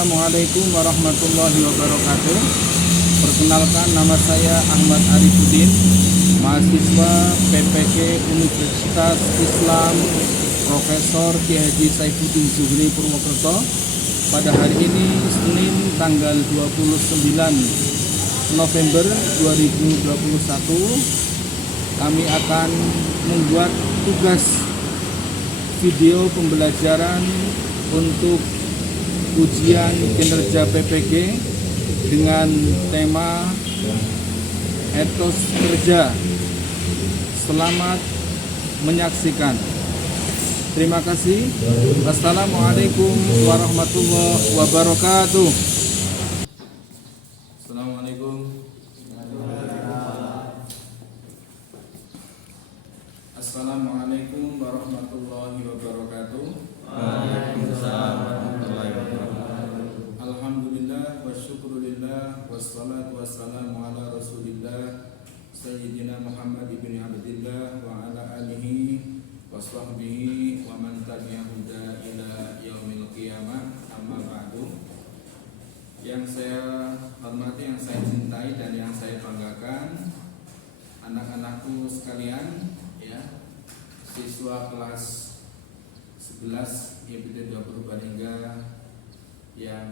Assalamualaikum warahmatullahi wabarakatuh. Perkenalkan, nama saya Ahmad Arifuddin, mahasiswa PPK Universitas Islam Profesor Kiai Haji Saifuddin Zuhri Purwokerto. Pada hari ini Senin tanggal 29 November 2021, kami akan membuat tugas video pembelajaran untuk ujian kinerja PPG dengan tema etos kerja. Selamat menyaksikan. Terima kasih. Wassalamualaikum warahmatullahi wabarakatuh. Assalamualaikum. Assalamualaikum warahmatullahi wabarakatuh. Waalaikumsalam warahmatullahi wabarakatuh. Alhamdulillah wa syukurillah wassalatu wassalamu ala rasulillah Sayyidina Muhammad ibn Abdillah wa ala alihi wa sahbihi wa man tabi'ahum ila yaumil qiyamah, amma ba'du. Yang saya hormati, yang saya cintai dan yang saya banggakan, anak-anakku sekalian, ya, siswa kelas 11 YPT 2 Purbalingga yang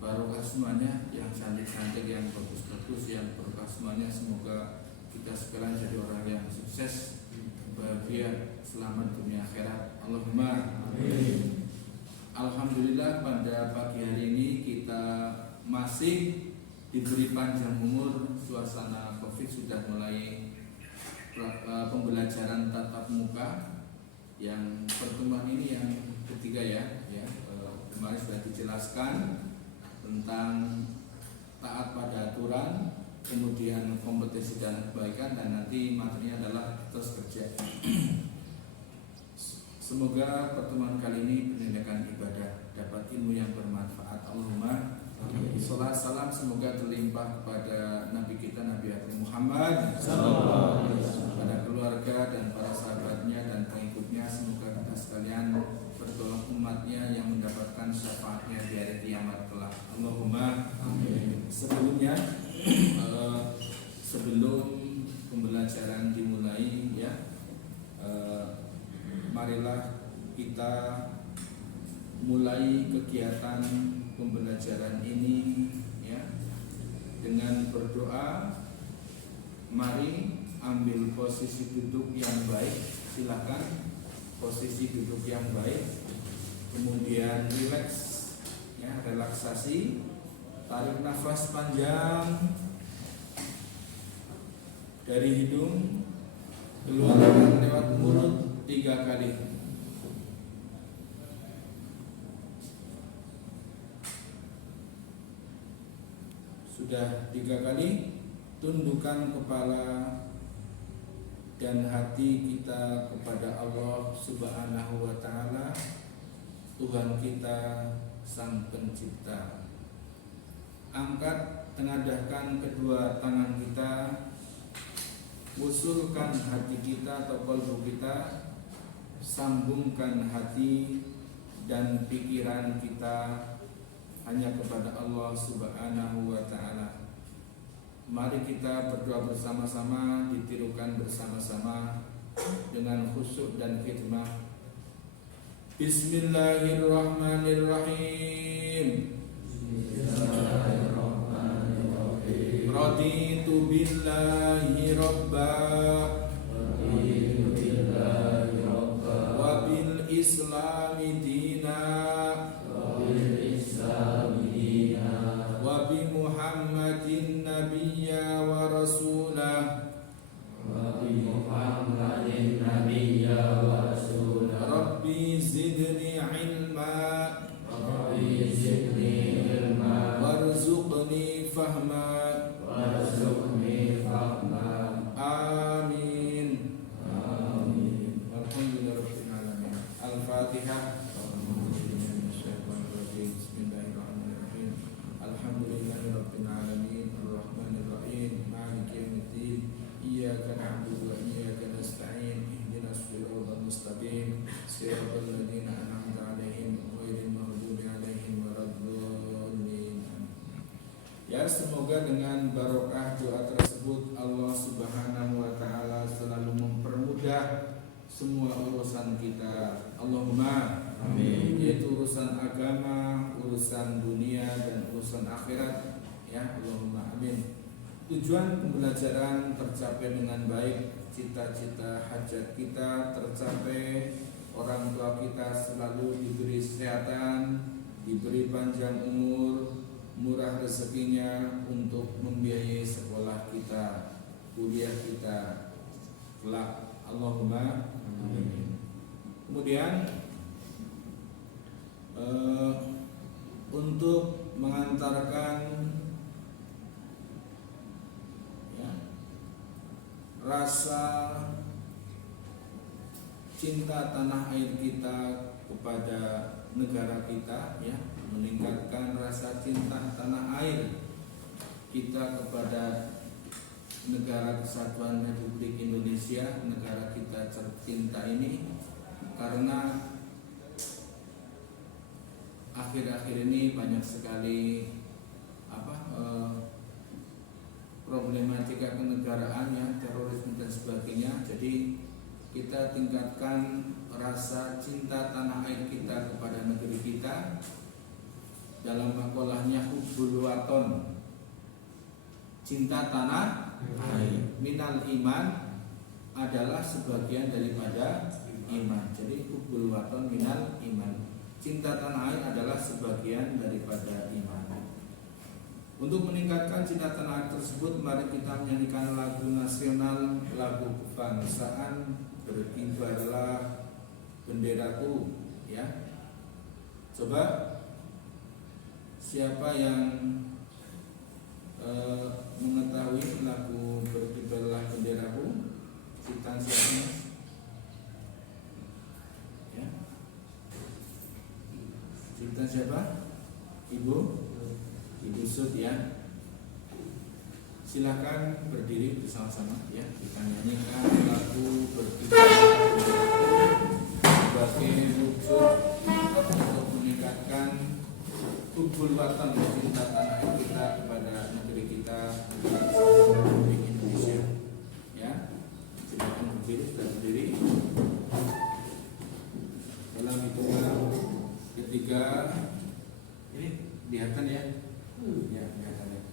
barokah semuanya, yang cantik-cantik, yang bagus-bagus, yang berkah semuanya. Semoga kita sekalian jadi orang yang sukses, bahagia, selamat dunia akhirat. Allahumma amin. Alhamdulillah, pada pagi hari ini kita masih diberi panjang umur. Suasana Covid sudah mulai pembelajaran tatap muka. Yang pertemuan ini yang ketiga, kemarin sudah dijelaskan tentang taat pada aturan, kemudian kompetisi dan kebaikan, dan nanti materinya adalah etos kerja. Semoga pertemuan kali ini penindakan ibadah, dapat ilmu yang bermanfaat. Allahumma amin. Salat salam semoga terlimpah kepada Nabi kita, Nabi Muhammad, pada keluarga dan para sahabatnya dan pengikutnya. Semoga kita sekalian tergolong umatnya yang mendapatkan syafaatnya di hari kiamat kelak. Allahumma amin. Sebelumnya, sebelum pembelajaran dimulai, marilah kita mulai kegiatan pembelajaran ini, dengan berdoa. Mari ambil posisi duduk yang baik, silakan posisi duduk yang baik, kemudian rileks, relaksasi, tarik nafas panjang dari hidung, keluarkan lewat mulut 3 kali. Sudah 3 kali, tundukkan kepala dan hati kita kepada Allah Subhanahu wa ta'ala, Tuhan kita, Sang Pencipta. Angkat, tengadahkan kedua tangan kita, usulkan hati kita atau qalbu kita, sambungkan hati dan pikiran kita hanya kepada Allah Subhanahu wa ta'ala. Mari kita berdoa bersama-sama, ditirukan bersama-sama dengan khusyuk dan khidmah. Bismillahirrahmanirrahim. Raditu billahi rabba wa bil islami dina wa bi Muhammadin nabiyya wa rasulah Rabbi zidni ilma warzuqni fahma. Amin urusan agama, urusan dunia dan urusan akhirat, ya Allahumma amin. Tujuan pembelajaran tercapai dengan baik, cita-cita hajat kita tercapai, orang tua kita selalu diberi kesehatan, diberi panjang umur, murah rezekinya untuk membiayai sekolah kita, kuliah kita kelak. Allahumma amin. Kemudian untuk mengantarkan rasa cinta tanah air kita kepada negara kita, ya, meningkatkan rasa cinta tanah air kita kepada negara kesatuan Republik Indonesia, negara kita tercinta ini, karena akhir-akhir ini banyak sekali problematika kenegaraan, ya, terorisme dan sebagainya. Jadi kita tingkatkan rasa cinta tanah air kita kepada negeri kita. Dalam makolahnya Hubbul Waton, cinta tanah air minal iman, adalah sebagian daripada iman. Jadi Hubbul Waton minal iman, cinta tanah air adalah sebagian daripada iman. Untuk meningkatkan cinta tanah air tersebut, mari kita menyanyikan lagu nasional, lagu kebangsaan, Berkibarlah Benderaku, ya. Coba siapa yang mengetahui lagu Berkibarlah Benderaku? Ciptaan siapa? Ya. Ciptaan siapa? Ibu Sud, ya. Silakan berdiri bersama-sama, ya. Kita nyanyikan lagu Berkibarlah sebagai wujud untuk meningkatkan Hubbul Waton, cinta tanah air kita kepada negeri kita, Republik Indonesia, ya. Silakan berdiri, sudah berdiri. Dalam hitungan ketiga, ini kelihatan, ya. Ya, kelihatan, ya.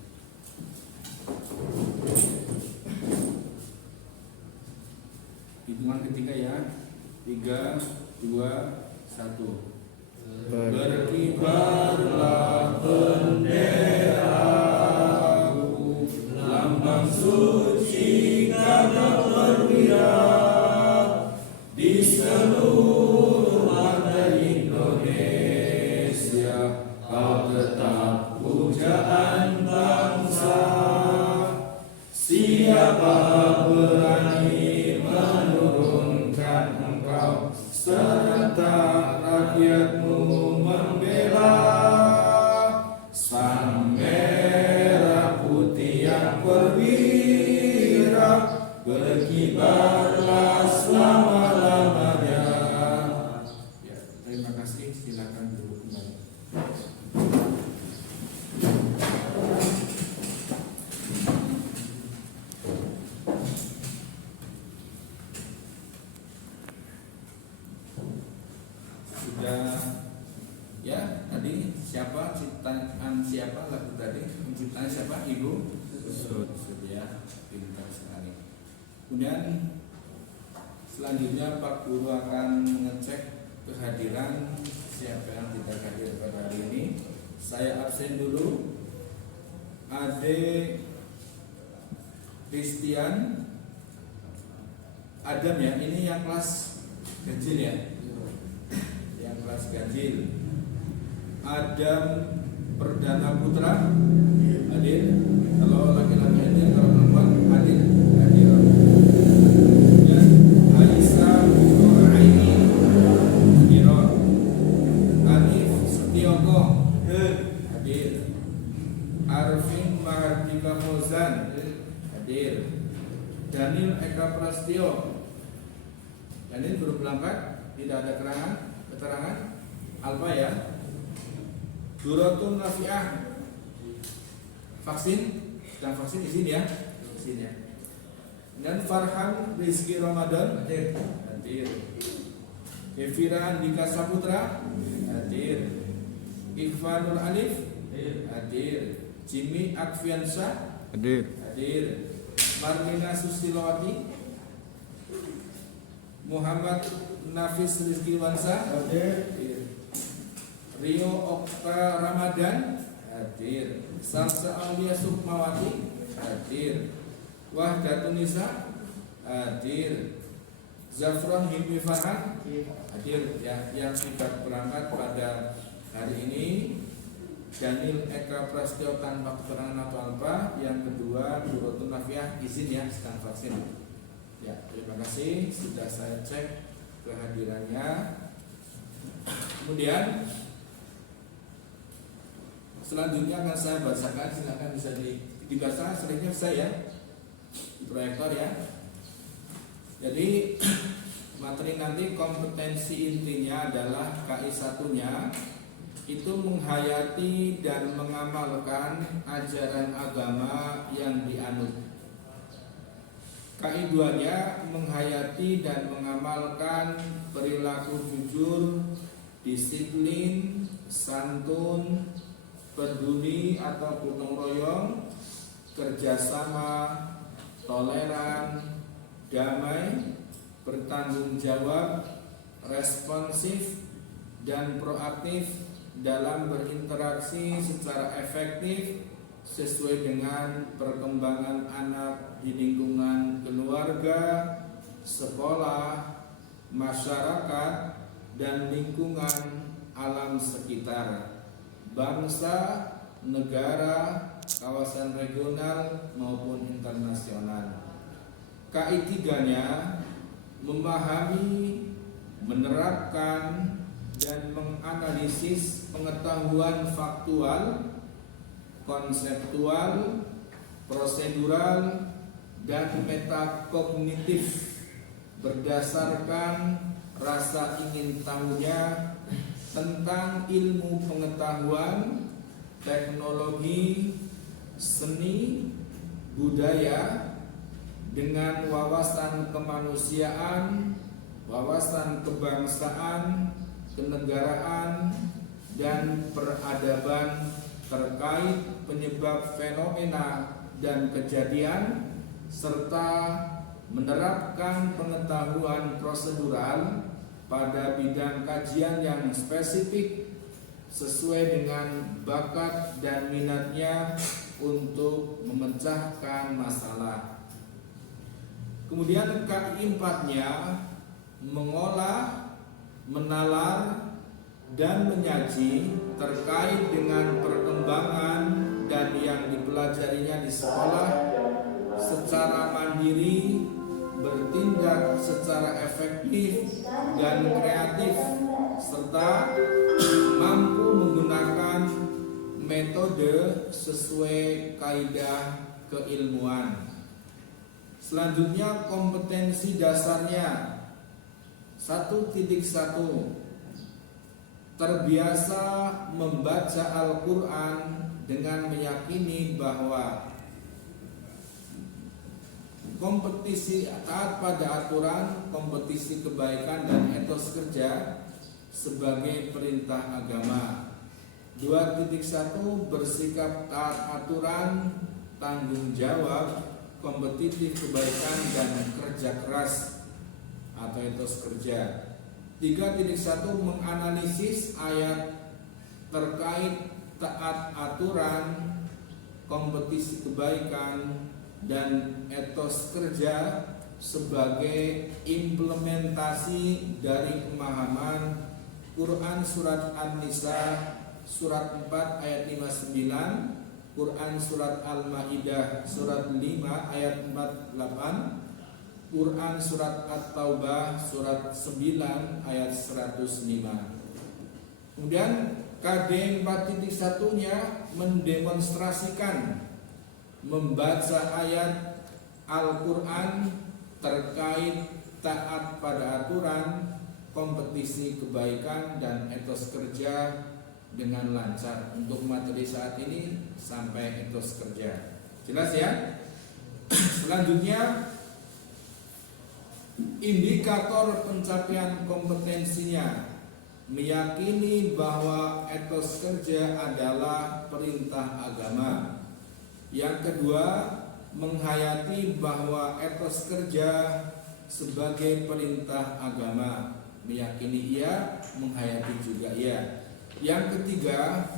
Hitungan ketiga, ya. 3, 2, 1. Berkibarlah benderaku, lambang suci gagah perwira di seluruh mata Indonesia. Kau tetap pujaan bangsa. Siapa berani menurunkan engkau, serta rakyatmu membela sang merah putih yang perwira, berkibarlah selama-lamanya. Ya, terima kasih. Silakan duduk kembali. Ya, tadi siapa ciptaan siapa lagu tadi? Penciptaan siapa? Ibu Sud, ya, pintar sekali. Kemudian selanjutnya Pak Guru akan mengecek kehadiran siapa yang tidak hadir pada hari ini. Saya absen dulu. Ade Christian Adam, ya, ini yang kelas ganjil, ya. Yang kelas ganjil. Adam Perdana Putra hadir. Kalau laki-laki hadir, kalau perempuan hadir. Dan Aisyah Nuraini hadir. Hanif Setioko hadir. Arvin Mahardika Fauzan hadir. Daniel Eka Prastio. Daniel baru berangkat, tidak ada keterangan. Alfa, ya. Duratun Nafiah vaksin, sedang vaksin, izin, ya. Izin, ya. Dan Farhan Rizky Ramadan hadir. Kevira Andika Saputra hadir. hadir. Ikhwanul Alif hadir. Jimmy Akfiansyah Hadir. hadir. Marlina Sustilawati, Muhammad Nafis Rizky Wansa hadir. Rio Okta Ramadan hadir. Salsa Aulia Sukmawati hadir. Wahdatun Nisa hadir. Zafron Himmi Farhan hadir ya, yang tidak berangkat pada hari ini. Daniel Eka Prasetyo tanpa keterangan atau apa. Yang kedua Nurotun Nafiah izin ya sedang vaksin. Ya, terima kasih sudah saya cek kehadirannya. Kemudian selanjutnya akan saya bacakan, silakan bisa dibaca seringnya saya proyektor ya. Jadi materi nanti kompetensi intinya adalah KI 1-nya itu menghayati dan mengamalkan ajaran agama yang dianut. KI 2-nya menghayati dan mengamalkan perilaku jujur, disiplin, santun, peduli atau gotong royong, kerjasama, toleran, damai, bertanggung jawab, responsif, dan proaktif dalam berinteraksi secara efektif sesuai dengan perkembangan anak di lingkungan keluarga, sekolah, masyarakat, dan lingkungan alam sekitar, bangsa, negara, kawasan regional maupun internasional. KI 3-nya memahami, menerapkan, dan menganalisis pengetahuan faktual, konseptual, prosedural, dan metakognitif berdasarkan rasa ingin tahunya tentang ilmu pengetahuan, teknologi, seni, budaya, dengan wawasan kemanusiaan, wawasan kebangsaan, kenegaraan, dan peradaban terkait penyebab fenomena dan kejadian, serta menerapkan pengetahuan prosedural pada bidang kajian yang spesifik sesuai dengan bakat dan minatnya untuk memecahkan masalah. Kemudian KI 4-nya mengolah, menalar, dan menyaji terkait dengan perkembangan dan yang dipelajarinya di sekolah secara mandiri, bertindak secara efektif dan kreatif, serta mampu menggunakan metode sesuai kaidah keilmuan. Selanjutnya kompetensi dasarnya 1.1 terbiasa membaca Al-Quran dengan meyakini bahwa kompetisi taat pada aturan, kompetisi kebaikan dan etos kerja sebagai perintah agama. 2.1 bersikap taat aturan, tanggung jawab, kompetitif kebaikan dan kerja keras atau etos kerja. 3.1 menganalisis ayat terkait taat aturan, kompetisi kebaikan, dan etos kerja sebagai implementasi dari pemahaman Quran Surat An-Nisa Surat 4 ayat 59, Quran Surat Al-Ma'idah Surat 5 ayat 48, Quran Surat At-Taubah Surat 9 ayat 105. Kemudian KD 4.1-nya mendemonstrasikan membaca ayat Al-Quran terkait taat pada aturan, kompetisi kebaikan, dan etos kerja dengan lancar. Untuk materi saat ini sampai etos kerja. Jelas ya? Selanjutnya indikator pencapaian kompetensinya meyakini bahwa etos kerja adalah perintah agama. Yang kedua, menghayati bahwa etos kerja sebagai perintah agama. Meyakini iya, menghayati juga iya. Yang ketiga,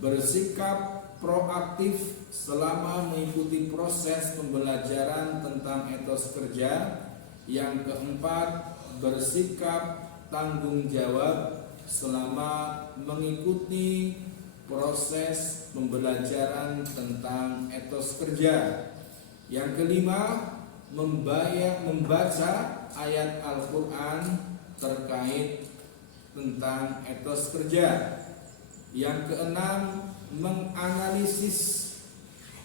bersikap proaktif selama mengikuti proses pembelajaran tentang etos kerja. Yang keempat, bersikap tanggung jawab selama mengikuti proses pembelajaran tentang etos kerja. Yang kelima, membaca ayat Al-Quran terkait tentang etos kerja. Yang keenam, menganalisis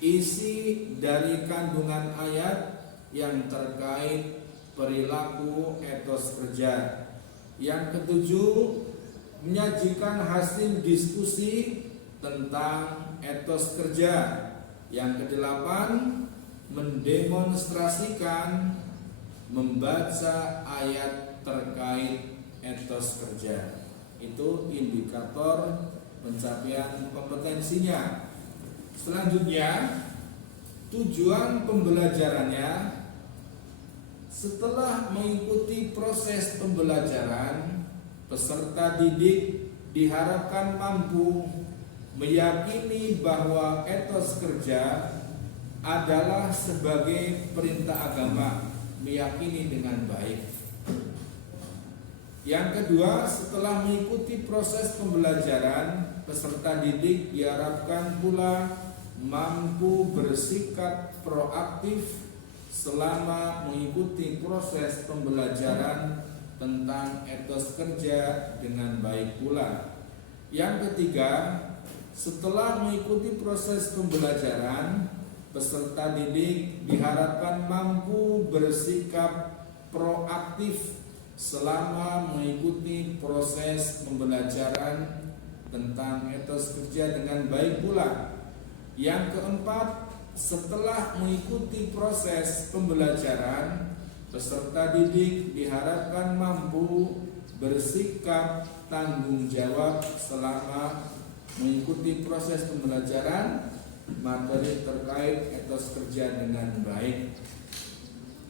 isi dari kandungan ayat yang terkait perilaku etos kerja. Yang ketujuh, menyajikan hasil diskusi tentang etos kerja. Yang kedelapan, mendemonstrasikan membaca ayat terkait etos kerja. Itu indikator pencapaian kompetensinya. Selanjutnya, tujuan pembelajarannya. Setelah mengikuti proses pembelajaran, peserta didik diharapkan mampu meyakini bahwa etos kerja adalah sebagai perintah agama, meyakini dengan baik. Yang kedua, setelah mengikuti proses pembelajaran, peserta didik diharapkan pula mampu bersikap proaktif selama mengikuti proses pembelajaran tentang etos kerja dengan baik pula. Yang ketiga, setelah mengikuti proses pembelajaran, peserta didik diharapkan mampu bersikap proaktif selama mengikuti proses pembelajaran tentang etos kerja dengan baik pula. Yang keempat, setelah mengikuti proses pembelajaran, peserta didik diharapkan mampu bersikap tanggung jawab selama mengikuti proses pembelajaran materi terkait etos kerja dengan baik.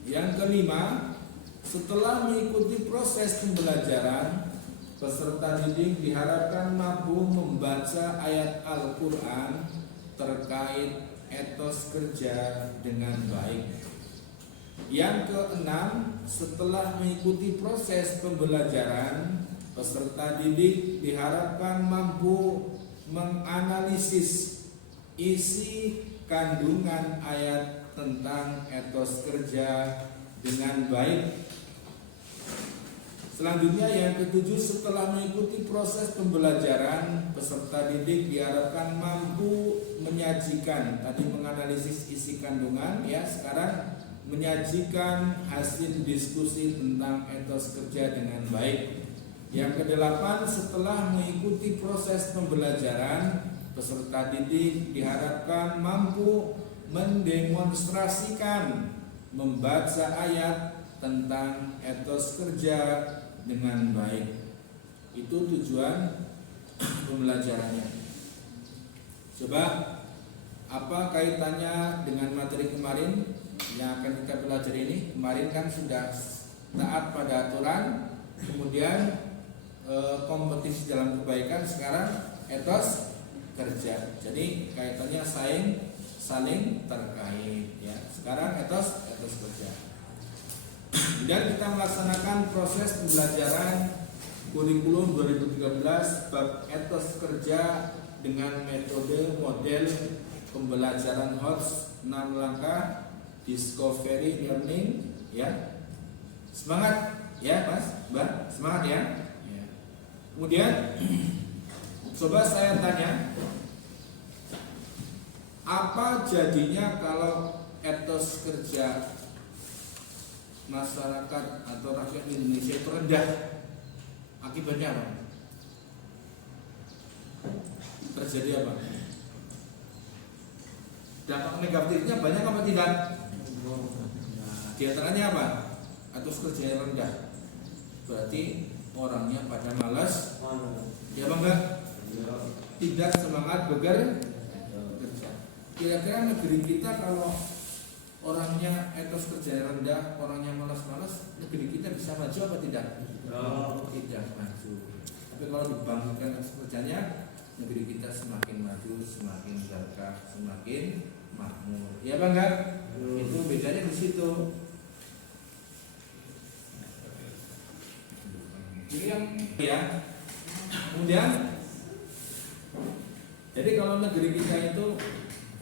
Yang kelima, setelah mengikuti proses pembelajaran, peserta didik diharapkan mampu membaca ayat Al-Quran terkait etos kerja dengan baik. Yang keenam, setelah mengikuti proses pembelajaran, peserta didik diharapkan mampu menganalisis isi kandungan ayat tentang etos kerja dengan baik. Selanjutnya yang ketujuh, setelah mengikuti proses pembelajaran, peserta didik diharapkan mampu menyajikan, tadi menganalisis isi kandungan, ya, sekarang menyajikan hasil diskusi tentang etos kerja dengan baik. Yang kedelapan, setelah mengikuti proses pembelajaran, peserta didik diharapkan mampu mendemonstrasikan membaca ayat tentang etos kerja dengan baik. Itu tujuan pembelajarannya. Coba apa kaitannya dengan materi kemarin yang akan kita pelajari ini? Kemarin kan sudah taat pada aturan, kemudian kompetisi dalam kebaikan, sekarang etos kerja. Jadi kaitannya saling terkait, ya. Sekarang etos kerja. Dan kita melaksanakan proses pembelajaran kurikulum 2013 bab etos kerja dengan metode model pembelajaran HOTS 6 langkah discovery learning, ya. Semangat ya Mas, Mbak, semangat ya. Kemudian coba saya tanya, apa jadinya kalau etos kerja masyarakat atau rakyat Indonesia itu rendah? Akibatnya apa? Terjadi apa? Dampak negatifnya banyak apa tidak? Di antaranya apa? Etos kerja yang rendah. Berarti orangnya pada malas, ya Bang enggak? Tidak semangat bekerja. Kira-kira negeri kita kalau orangnya etos kerja rendah, orangnya malas-malas, negeri kita bisa maju apa tidak? Tidak maju. Tapi kalau dibangkitkan etos kerjanya, negeri kita semakin maju, semakin berkah, semakin makmur. Ya Bang enggak? Itu bedanya di situ. Ini yang ya. Kemudian, jadi kalau negeri kita itu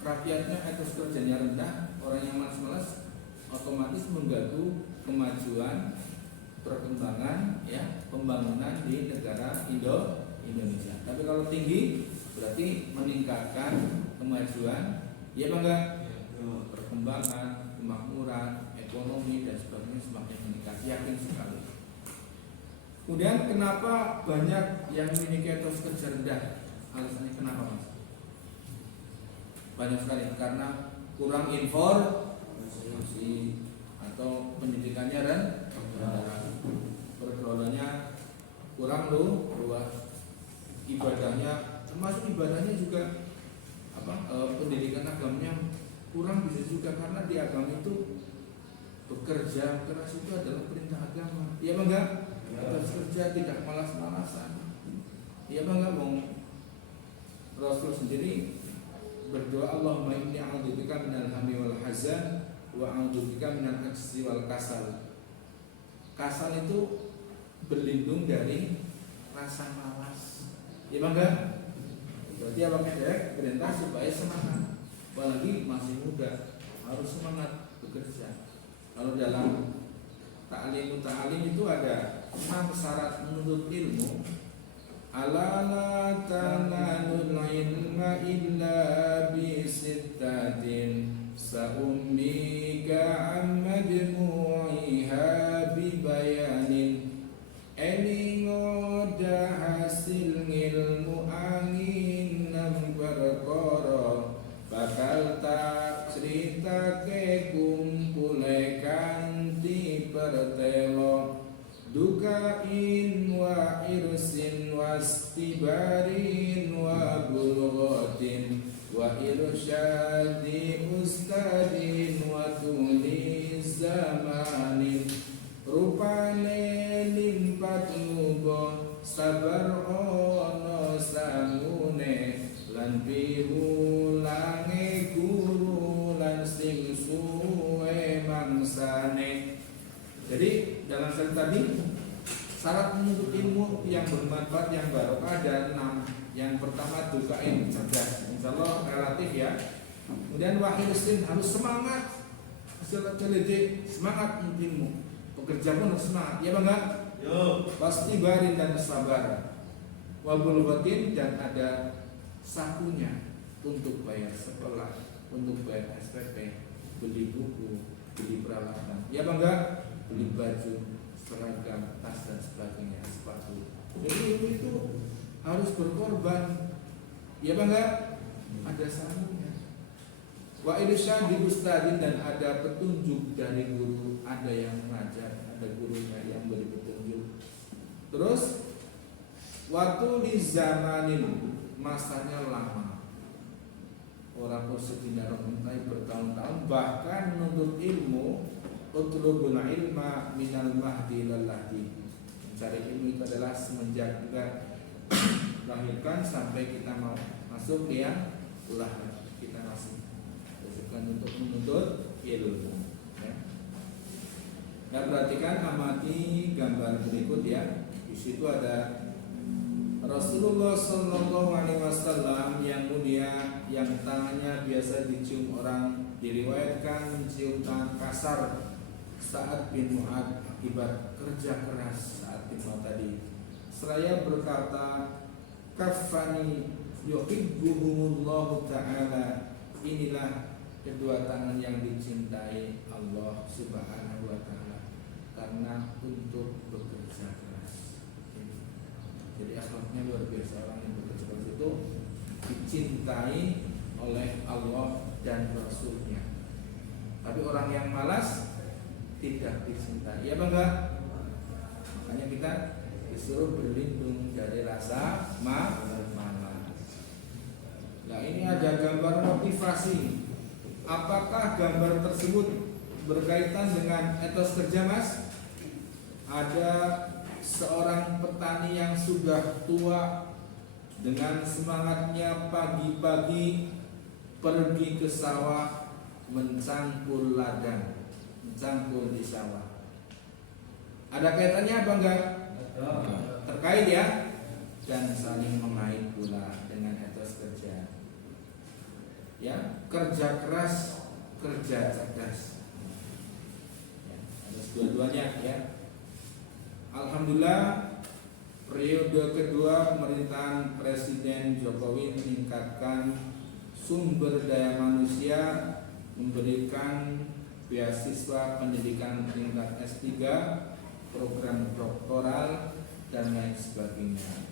rakyatnya etos kerjanya rendah, orang yang malas-malas, otomatis mengganggu kemajuan, perkembangan, ya, pembangunan di negara Indonesia. Tapi kalau tinggi berarti meningkatkan kemajuan, ya Bang enggak? Perkembangan, kemakmuran, ekonomi dan sebagainya semakin meningkat. Yakin sekali. Kemudian kenapa banyak yang memiliki etos kerja rendah? Alasannya kenapa Mas? Banyak sekali, karena kurang informasi atau pendidikannya rendah, pergaulannya kurang luas, ibadahnya, termasuk ibadahnya juga pendidikan agamanya kurang bisa juga, karena di agama itu bekerja keras itu adalah perintah agama. Iya Bang enggak? Terus kerja tidak malas-malasan. Iya Bang enggak? Rasul sendiri berdoa, Allahumma inni a'udzubika minal hammi wal hazan wa a'udzubika minal ajzi wal kasal. Kasal itu berlindung dari rasa malas. Iya Bang enggak? Berarti Abang Edek perintah supaya semangat. Apalagi masih muda, harus semangat bekerja. Kalau dalam ta'lim itu ada 6 syarat menuntut ilmu. Ala la tanalul ilma illa bi sittatin sa'ummika ammadmu'iha bi bayanin elingoda hasil ilmu angin nam perkara bakal tak cerita ke kumpule kanthi pertelo dukain wa irsin wastibarin wa bulghatin wa irsyadi ustadin wa tuli zamanin rupane limpat muga sabar ono samune lan piwulange guru lan sing suwe mangsane. Jadi dalam syarat tadi, syarat menuntut ilmu yang bermanfaat, yang barokah ada 6. Yang pertama dukain, cerdas, insya Allah relatif ya. Kemudian wahidusin, harus semangat, semangat menuntut ilmu. Pekerja pun harus semangat, ya Bang enggak? Pasti barin dan sabar. Wabul batin, dan ada sakunya untuk bayar sekolah, untuk bayar SPP, beli buku, beli peralatan, ya Bang enggak? Beli baju, seragam, tas dan sebagainya, sepatu. Jadi itu harus berkorban, ya Bang enggak? Ada samunya. Wa irsyad di ustadin, dan ada petunjuk dari guru, ada yang mengajar, ada gurunya yang beri petunjuk. Terus waktu di zamanin, masanya lama. Orang bersedia mentai bertahun-tahun, bahkan menuntut ilmu. Utlubul ilma minal mahdi ilal lahdi. Mencari ilmu itu adalah semenjak kita lahirkan sampai kita mau masuk yang lahir, kita masih bukan untuk menuntut ilmu, ya. Nah, perhatikan, amati gambar berikut ya. Di situ ada Rasulullah Sallallahu Alaihi Wasallam yang mulia, yang tangannya biasa dicium orang, diriwayatkan mencium tangan kasar Sa'ad bin Mu'ad akibat kerja keras Sa'ad bin Mu'ad tadi. Seraya berkata, kafani yuhibbuhumullahu ta'ala. Inilah kedua tangan yang dicintai Allah Subhanahu wa ta'ala, karena untuk bekerja keras. Jadi akhlaknya luar biasa. Orang yang bekerja keras itu dicintai oleh Allah dan Rasulnya. Tapi orang yang malas tidak dicintai, ya Bang enggak? Makanya kita disuruh berlindung dari rasa malas. Nah, ini ada gambar motivasi. Apakah gambar tersebut berkaitan dengan etos kerja, Mas? Ada seorang petani yang sudah tua dengan semangatnya pagi-pagi pergi ke sawah mencangkul ladang, mencangkul di sawah. Ada kaitannya apa enggak? Terkait ya, dan saling mengait pula dengan etos kerja. Ya, kerja keras, kerja cerdas. Ya, harus dua-duanya ya. Alhamdulillah, periode kedua pemerintahan Presiden Jokowi meningkatkan sumber daya manusia, memberikan beasiswa pendidikan tingkat S3, program doktoral dan lain sebagainya.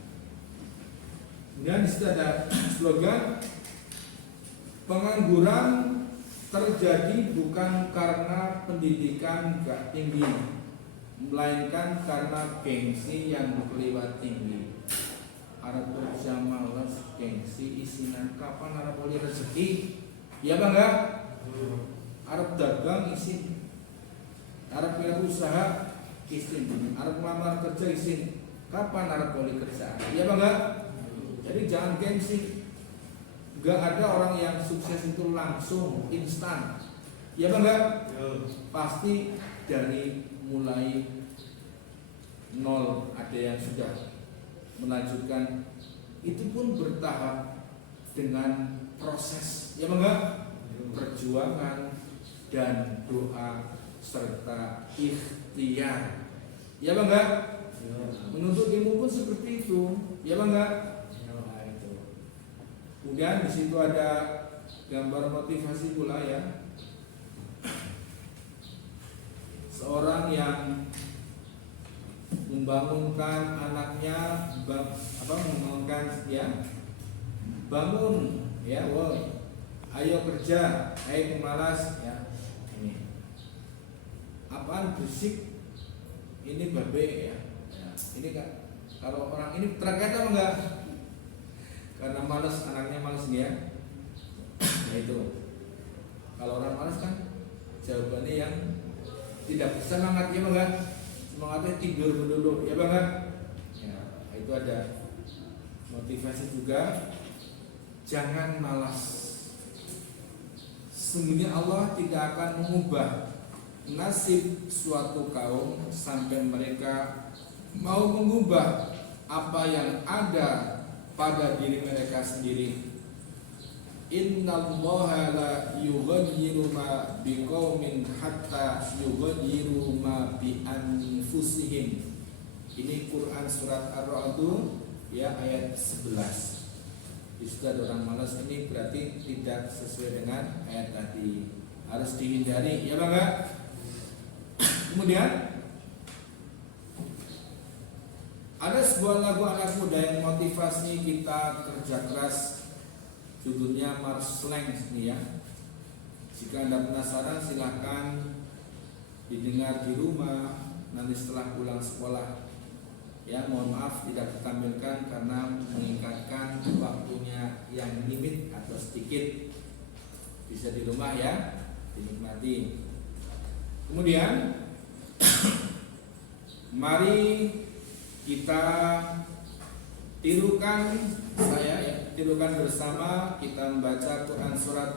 Kemudian di situ ada slogan, pengangguran terjadi bukan karena pendidikan gak tinggi, melainkan karena gengsi yang berkeliwat tinggi. Arab kerja malas, gengsi, isinan kapan Arab boleh rezeki? Ya bang enggak? Arab dagang isin, Arab punya usaha isin, Arab melamar kerja isin. Kapan Arab boleh kerja? Ya bang enggak? Jadi jangan gengsi. Gak ada orang yang sukses itu langsung instan. Ya bang enggak? Pasti dari mulai nol ada yang sudah melanjutkan, itu pun bertahap dengan proses. Ya bang enggak? Perjuangan dan doa serta ikhtiar. Ya bang enggak? Menuntut ilmu pun seperti itu. Ya bang enggak? Kemudian di situ ada gambar motivasi pula ya. Seorang yang membangunkan anaknya, membangunkan ya, bangun ya, woi, ayo kerja, ayo pemalas ya. Ini apaan berisik? Ini babe ya. Ini kan kalau orang ini terkait apa enggak? Karena malas, anaknya malas dia. Ya itu. Kalau orang malas kan jawabannya yang tidak semangat ya bang, semangatnya tidur dulu ya bang. Ya, itu ada motivasi juga. Jangan malas. Sesungguhnya Allah tidak akan mengubah nasib suatu kaum sampai mereka mau mengubah apa yang ada pada diri mereka sendiri. Innallaha la yughayyiru ma biqaumin hatta yughayyiru ma bi anfusihim. Ini Quran surat Ar-Ra'd ya ayat 11. Jika ada orang malas, ini berarti tidak sesuai dengan ayat tadi. Harus dihindari ya Bang. Kemudian ada sebuah lagu anak muda yang motivasi kita kerja keras, judulnya Marslang ini ya. Jika Anda penasaran silahkan didengar di rumah nanti setelah pulang sekolah. Ya, mohon maaf tidak ditampilkan karena mengingatkan waktunya yang limit atau sedikit. Bisa di rumah ya, dinikmati. Kemudian mari kita tirukan bersama, kita membaca Quran surat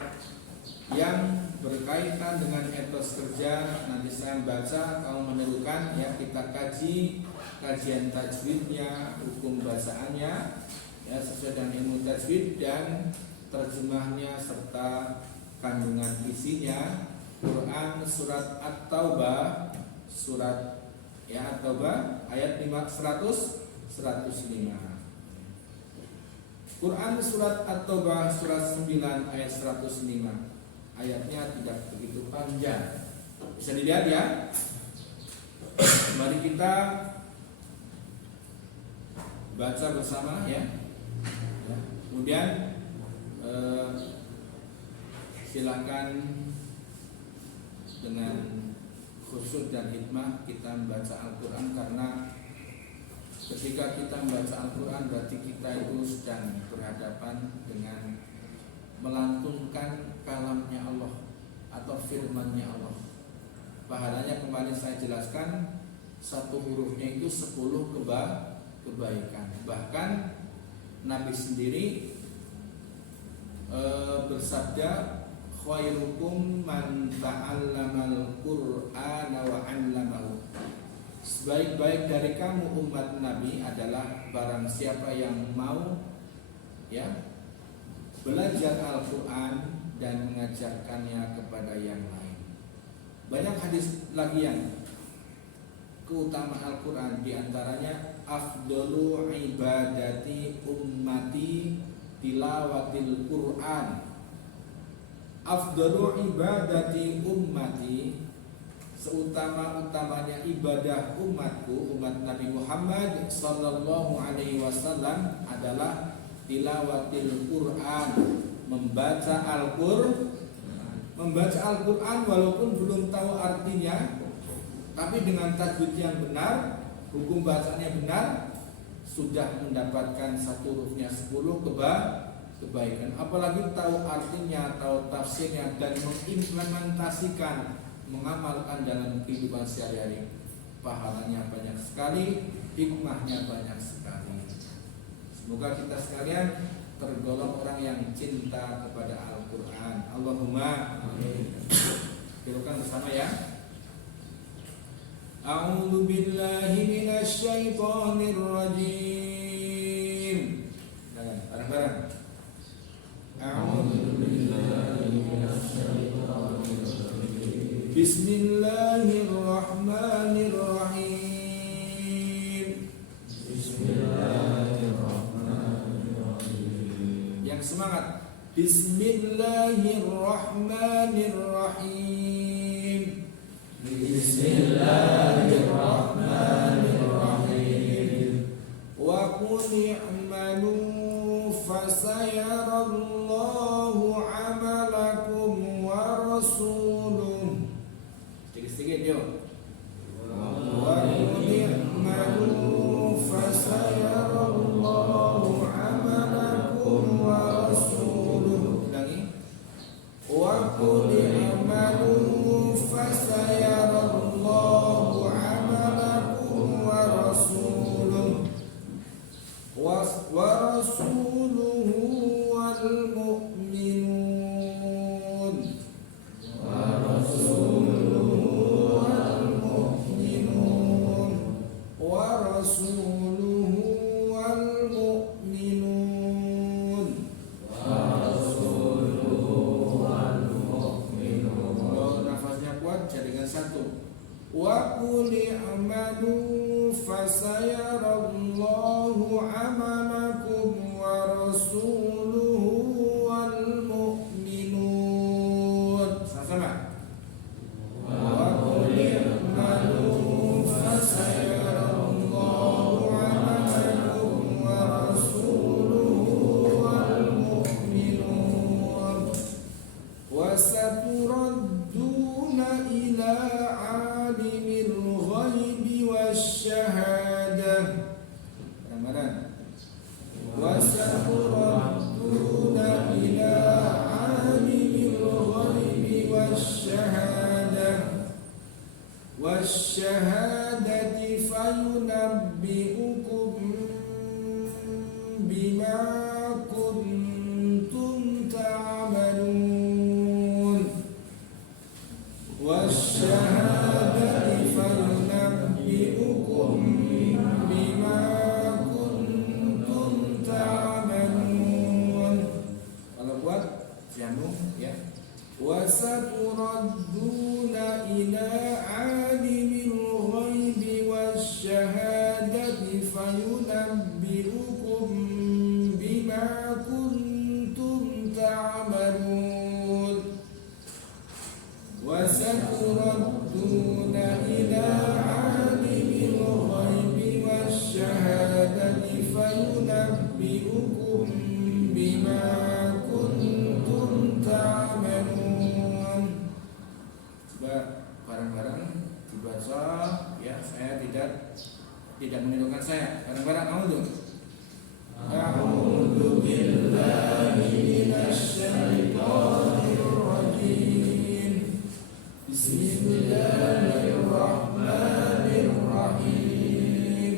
yang berkaitan dengan etos kerja. Nanti saya membaca, kamu menirukan ya, kita kaji kajian tajwidnya, hukum bacaannya ya sesuai dengan ilmu tajwid dan terjemahnya serta kandungan isinya. Quran surat At-Taubah, surat ya At-Taubah ayat 105. Quran surat At-Taubah surat 9 ayat 105. Ayatnya tidak begitu panjang. Bisa dilihat ya. Mari kita baca bersama ya. Kemudian silakan dengan khusyuk dan hikmah kita membaca Al-Quran karena Ketika kita membaca Al-Quran berarti kita itu sedang berhadapan dengan melantunkan kalamnya Allah atau firmannya Allah. Pahalanya kemarin saya jelaskan, satu hurufnya itu 10 kebaikan. Bahkan Nabi sendiri bersabda, khairukum man ta'allamal Qur'ana wa 'allamahu. Sebaik-baik dari kamu umat Nabi adalah barang siapa yang mau belajar Al-Quran dan mengajarkannya kepada yang lain. Banyak hadis lagi yang keutamaan Al-Quran, diantaranya afdalu ibadati ummati tilawatil Quran. Afdalu ibadati ummati, seutama-utamanya ibadah umatku, umat Nabi Muhammad sallallahu alaihi wasallam adalah tilawatil Quran, membaca Al-Quran walaupun belum tahu artinya, tapi dengan tajwid yang benar, hukum bacanya benar, sudah mendapatkan satu hurufnya 10 kebaikan. Apalagi tahu artinya, tahu tafsirnya, dan mengimplementasikan, mengamalkan dalam kehidupan sehari-hari, pahalanya banyak sekali, hikmahnya banyak sekali. Semoga kita sekalian tergolong orang yang cinta kepada Al-Quran. Allahumma amin. Kita bersama ya. A'udzu billahi minasy syaithanir rajim. Bareng-bareng. A'udzu billahi minasy syaithanir rajim. Bismillahirrahmanirrahim. Bismillahirrahmanirrahim. Yang semangat. Bismillahirrahmanirrahim. Bismillahirrahmanirrahim. Wa qul i'malu fasayarallahu 'amalakum wa rasuluh. Sedikit-sedikit yuk. Wa qul i'malu fasayarallahu 'amalakum wa rasuluh. Ulangi. Wa qul i'malu fasayarallahu 'amalakum wa rasuluh wa rasuluhu wal mu'minun wa rasuluhu wal mu'minun wa rasuluhu wal mu'minun wa rasuluhu wal mu'minun. Kalau nafasnya kuat jaringan satu. Wa qul i'malu fasayarallahu 'amalakum wa rasuluhu wal mu'minun. Sama-sama. Wa qul i'malu fasayarallahu 'amalakum wa rasuluhu wal mu'minun. Wa saturadduna ila 'alimil ghaibi wasyahadah. Ramadan. Wa saturadduna ila 'alimil ghaibi wasyahadah wasyahadati fayunabbi'ukum bima kuntum ta'malun. Wasyahadati fayunabbi'ukum bima kuntum ta'malun. Kalau buat jamu ya. Wasaturadduna ila 'alimil ghaibi wasyahadati fayunabbi'ukum bima kuntum ta'malun. Wasaturadduna ila 'alimil ghaibi wasyahadati fayunabbi'ukum bima kuntum ta'malun. Coba bareng-bareng dibaca ya, saya tidak tidak menirukan saya. Bareng-bareng a'udzu. A'udzu billahi minasyaitonir rajim. Bismillahirrahmanirrahim.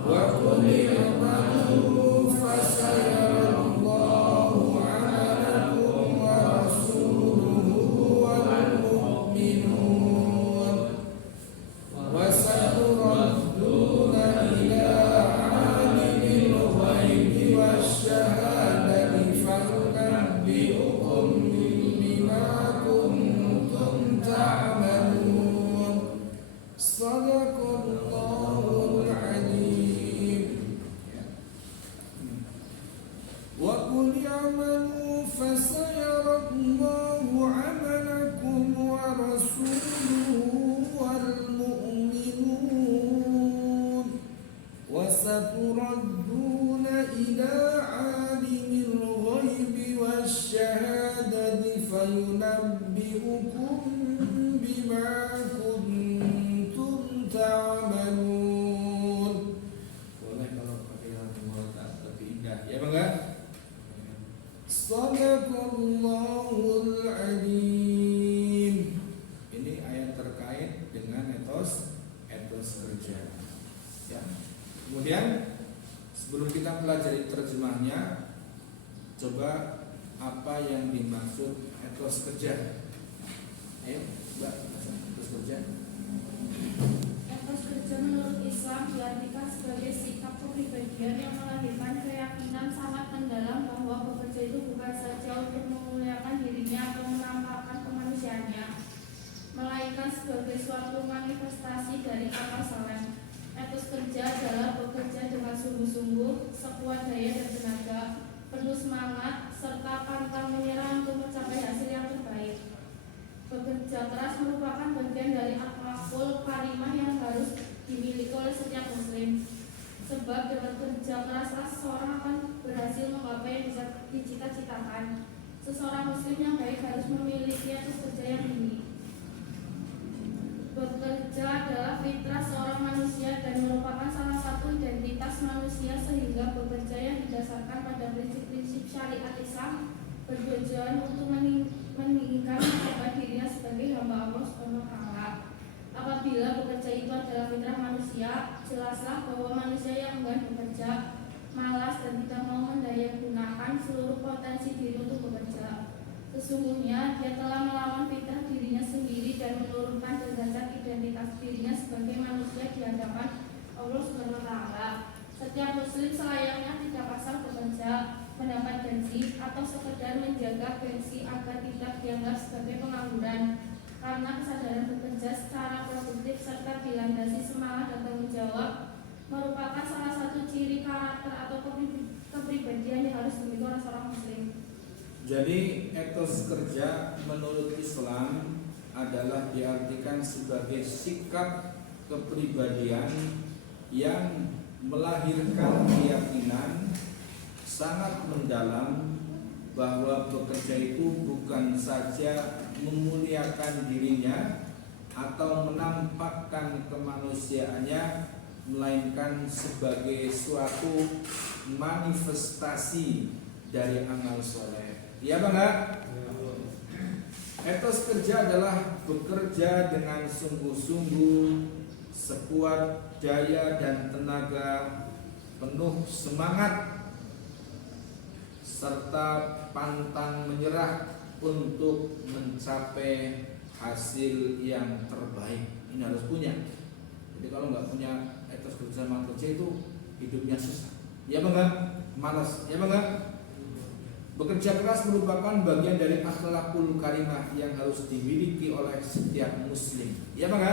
Wa qul i'malu fasayarallahu 'amalakum wa rasuluhu wal mu'minun wa saturadduna ila 'alimil ghaibi wasyahadati fatunabbi'ukum bima kuntum ta'malun. Shadaqallahul 'azim. Wa qul i'malu fasayarallahu 'amalakum wa rasuluhu wal mu'minun wa saturadduna ila 'alimil ghaibi wasyahadati fayunabbi'ukum bima kuntum ta'malun. Boleh kalau pakai lagu murotal lebih indah, ya Bang? Shadaqallahul 'azim. Ini ayat terkait dengan etos kerja. Ya. Kemudian sebelum kita pelajari terjemahnya, coba apa yang dimaksud etos kerja? Ayo, Mbak, etos kerja. Etos kerja menurut Islam diartikan sebagai sikap kepribadian yang melahirkan keyakinan sangat mendalam bahwa bekerja itu bukan saja untuk memuliakan dirinya atau menampakkan kemanusiaannya, melainkan sebagai suatu manifestasi dari akal saleh. Etos kerja adalah bekerja dengan sungguh-sungguh, sekuat daya dan tenaga, penuh semangat, serta pantang menyerah untuk mencapai hasil yang terbaik. Bekerja keras merupakan bagian dari akhlakul karimah yang harus dimiliki oleh setiap muslim. Sebab dengan kerja keraslah seseorang akan berhasil menggapai yang bisa dicita-citakan. Seseorang muslim yang baik harus memiliki etos kerja yang tinggi. Bekerja adalah fitrah seorang manusia dan merupakan salah satu identitas manusia, sehingga bekerja yang didasarkan pada prinsip-prinsip syariat Islam bertujuan untuk meninggikan martabat dirinya sebagai hamba Allah Subhanahu wa taala. Apabila bekerja itu adalah fitrah manusia, jelaslah bahwa manusia yang enggan bekerja, malas dan tidak mau mendayagunakan seluruh potensi diri untuk bekerja. Sesungguhnya dia telah melawan fitrah dirinya sendiri dan menurunkan derajat identitas dirinya sebagai manusia di hadapan Allah Subhanahu wa taala. Setiap muslim selayaknya tidak pasang bekerja, mendapat gaji atau sekedar menjaga pensi agar tidak dianggap sebagai pengangguran, karena kesadaran bekerja secara produktif serta dilandasi semangat dan tanggung jawab merupakan salah satu ciri karakter atau kepribadian yang harus dimiliki oleh seorang muslim. Jadi etos kerja menurut Islam adalah diartikan sebagai sikap kepribadian yang melahirkan keyakinan sangat mendalam bahwa bekerja itu bukan saja memuliakan dirinya atau menampakkan kemanusiaannya, melainkan sebagai suatu manifestasi dari amal soleh. Ya Bang? Etos kerja adalah bekerja dengan sungguh-sungguh, sekuat daya dan tenaga, penuh semangat, serta pantang menyerah untuk mencapai hasil yang terbaik. Ini harus punya. Jadi kalau nggak punya etos kerja sama kerja itu hidupnya susah. Ya Bang? Malas. Ya Bang? Bekerja keras merupakan bagian dari akhlakul karimah yang harus dimiliki oleh setiap muslim. Ya Bang?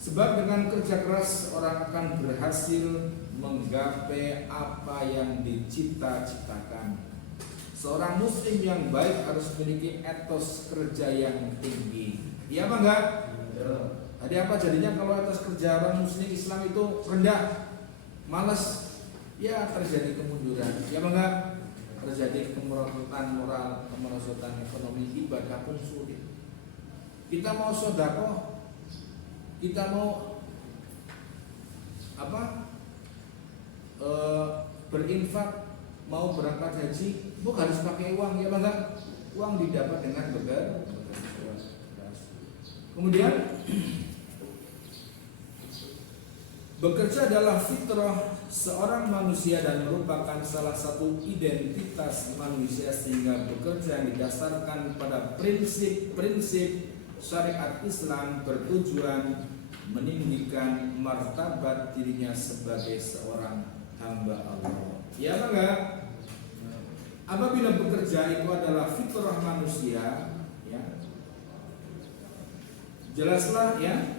Sebab dengan kerja keras orang akan berhasil menggapai apa yang dicita-citakan. Seorang muslim yang baik harus memiliki etos kerja yang tinggi. Iya apa enggak? Tadi apa jadinya kalau etos kerja orang muslim Islam itu rendah, malas, ya terjadi kemunduran. Ya apa enggak? Terjadi kemerosotan moral, kemerosotan ekonomi, ibadah pun sulit. Kita mau sedekah, kita mau berinfak, mau berangkat haji, harus pakai uang, ya bangga. Uang didapat dengan bekerja. Kemudian bekerja adalah fitrah seorang manusia dan merupakan salah satu identitas manusia, sehingga bekerja yang didasarkan pada prinsip-prinsip syariat Islam bertujuan meninggikan martabat dirinya sebagai seorang hamba Allah. Ya enggak? Apabila bekerja itu adalah fitrah manusia, ya, jelaslah ya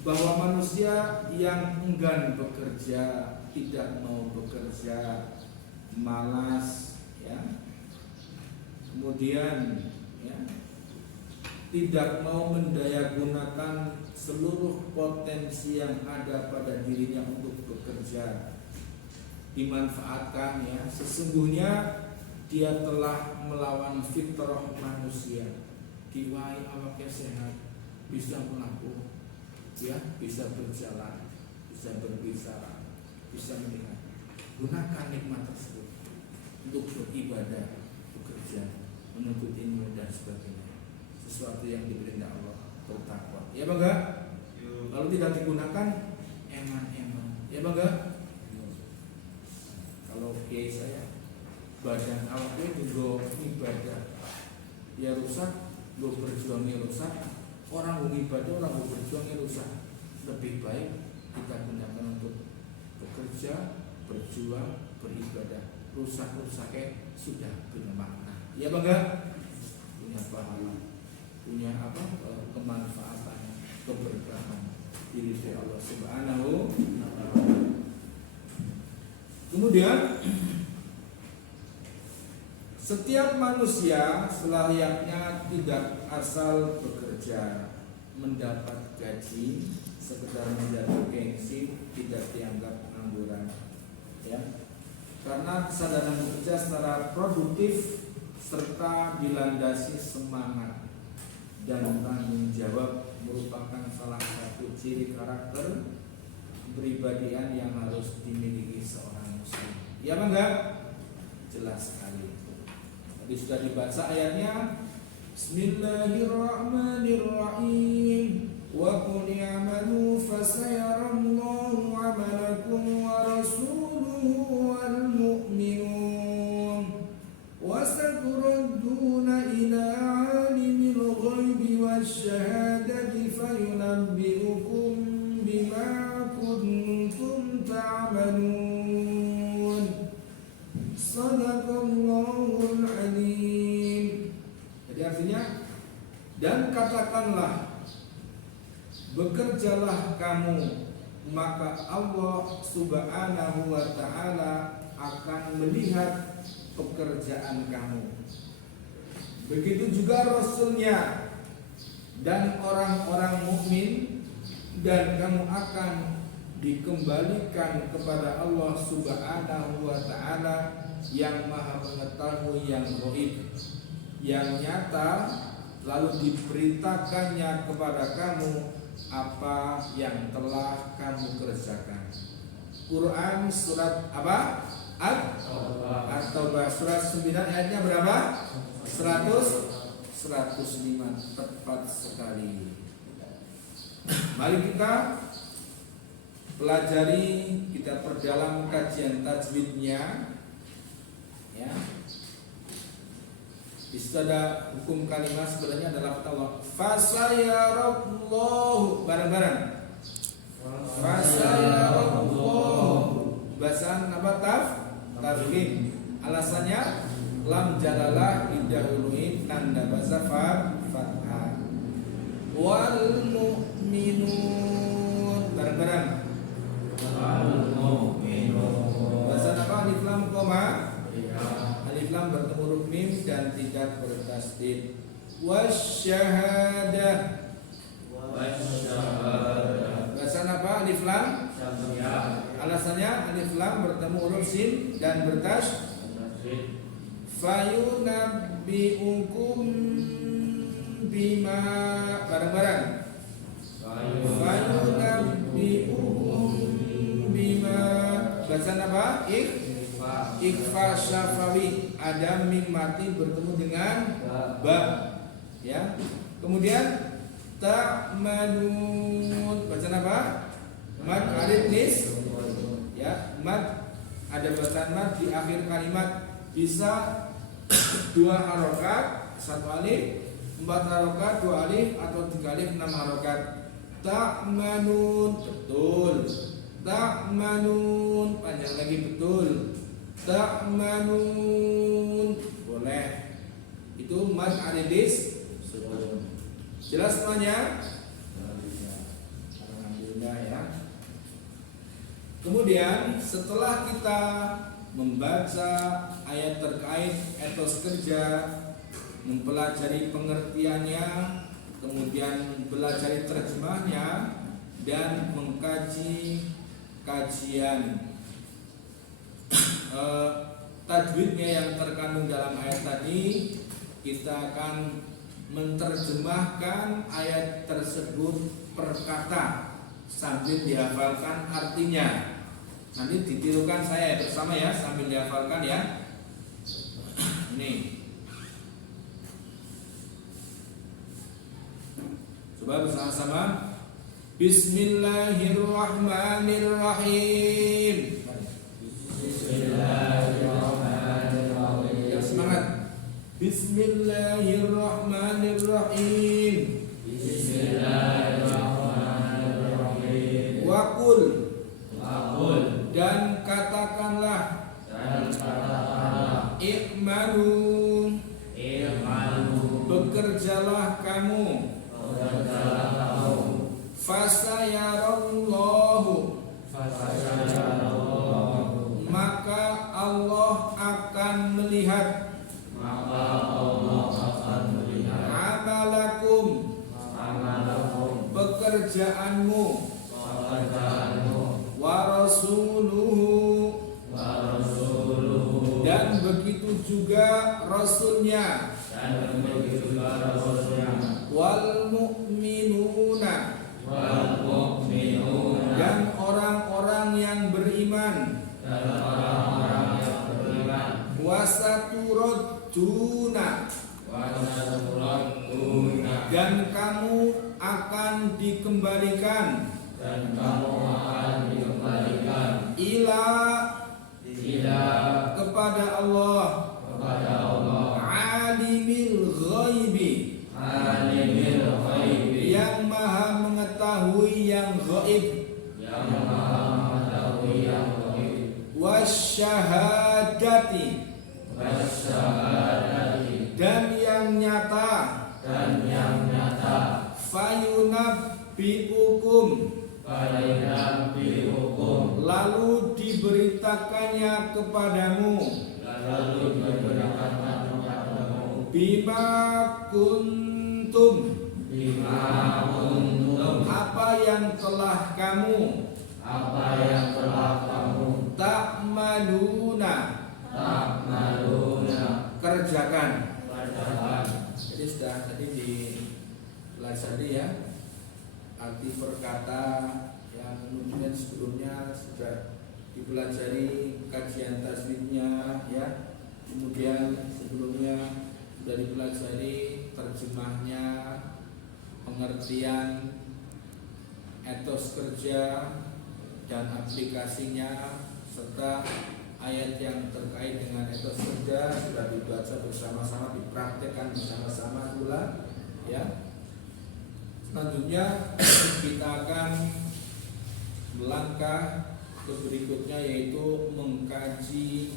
bahwa manusia yang enggan bekerja, tidak mau bekerja, malas, ya, kemudian ya, tidak mau mendayagunakan seluruh potensi yang ada pada dirinya untuk bekerja, dimanfaatkan, ya, sesungguhnya dia telah melawan fitrah manusia. Diwai awaknya sehat, bisa melakukan, ya, bisa berjalan, bisa berbicara, bisa melihat. Gunakan nikmat tersebut untuk beribadah, bekerja, menuntut ilmu dan sebagainya. Sesuatu yang diperintah Allah, bertakwa. Ya bangga. Kalau tidak digunakan, eman-eman. Ya bangga. Kalau kiai saya, badan awaknya juga ibadah, ya rusak, gue berjuangnya rusak. Orang mau ibadah, orang mau berjuangnya rusak. Lebih baik kita gunakan untuk bekerja, berjuang, beribadah. Rusak-rusaknya sudah punya makna. Ya bangga, punya pahala, punya kemanfaatan, keberkahan diri Allah Subhanahu wa ta'ala. Kemudian setiap manusia selayaknya tidak asal bekerja, mendapat gaji, sekedar menjadi gengsi, tidak dianggap pengangguran, ya. Karena kesadaran bekerja secara produktif serta dilandasi semangat dan tanggung jawab merupakan salah satu ciri karakter kepribadian yang harus dimiliki seorang muslim. Ya bangga? Jelas sekali. Tadi sudah dibaca ayatnya. Bismillahirrahmanirrahim. Wa qul i'malu fasayarallahu 'amalakum wa rasuluhu wal mu'minun wa saturadduna ila 'alimil ghaibi wasyahadati fayunabbi'ukum bima kuntum ta'malun. Sadaqallahul 'alim. Jadi artinya, dan katakanlah, bekerjalah kamu, maka Allah Subhanahu wa ta'ala akan melihat pekerjaan kamu. Begitu juga Rasulnya dan orang-orang mukmin, dan kamu akan dikembalikan kepada Allah Subhanahu wa ta'ala yang maha mengetahui yang gaib, yang nyata, lalu diberitakannya kepada kamu apa yang telah kamu kerjakan. Quran surat apa? At-Taubah surat 9 ayatnya berapa? 105, tepat sekali. Mari kita pelajari, kita perdalam kajian tajwidnya, ya. Istilah hukum kalimat sebenarnya adalah Allah. Fasayarallahu, bareng-bareng. Fasayarallahu. Bacaan apa? Tafkhim. Alasannya lam jalalah didahului tanda baca fathah. Wal mu'minun, bareng-bareng. Wal mu'minun. Bacaan apa? Alif lam koma. Alif lam bertemu huruf mim dan tidak bertasdid. Wasyahadah. Bacaan apa? Alif lam. Alasannya alif lam bertemu huruf sin dan bertasdid. Fayunabbi'ukum bima, bareng-bareng. Fayunabbi'ukum apa? Ikhfa syafawi, ada mim mati bertemu dengan ba, ya. Kemudian ta'manun, bacaan apa? Mad aritnis, ya. Mad, ada bacaan mad di akhir kalimat, bisa 2 harokat, 1 alif, 4 harokat, 2 alif, atau 3 alif, 6 harokat. Ta'manun, betul. Ta'manun, panjang lagi, betul. Ta'manun, boleh. Itu mad aridis. Jelas semuanya? Alhamdulillah ya. Kemudian setelah kita membaca ayat terkait etos kerja, mempelajari pengertiannya, kemudian mempelajari terjemahnya, dan mengkaji kajian tajwidnya yang terkandung dalam ayat tadi, kita akan menerjemahkan ayat tersebut per kata sambil dihafalkan artinya. Nanti ditirukan saya bersama ya, sambil dihafalkan ya. Ini. Coba bersama-sama. Bismillahirrahmanirrahim. Bismillahirrahmanirrahim. Ya, semangat. Bismillahirrahmanirrahim. Bismillahirrahmanirrahim. Waqul. Dan katakanlah. I'malu. Bekerjalah kamu. Fasayarallahu. Maka Allah akan melihat. Amalakum. Pekerjaanmu. Warasuluhu. Dan begitu juga Rasulnya. Wal mu'minuna. Dan orang-orang yang beriman. Wasaturaduna. Dan kamu akan dikembalikan. Ila. Kepada Allah. Alimil ghaibi. Yang maha mengetahui yang ghaib. Wasyahadati. Dan yang nyata. Fayunabbi'ukum. Lalu diberitakannya kepadamu. Bima kuntum. Apa yang telah kamu. Ta'maluna. Kerjakan. Jadi sudah tadi dipelajari ya, arti perkata yang kemudian sebelumnya sudah dipelajari kajian tajwidnya ya. Kemudian sebelumnya sudah dipelajari terjemahnya, pengertian etos kerja dan aplikasinya, serta ayat yang terkait dengan etos kerja sudah dibaca bersama-sama, dipraktekkan bersama-sama pula ya. Selanjutnya kita akan melangkah ke berikutnya, yaitu mengkaji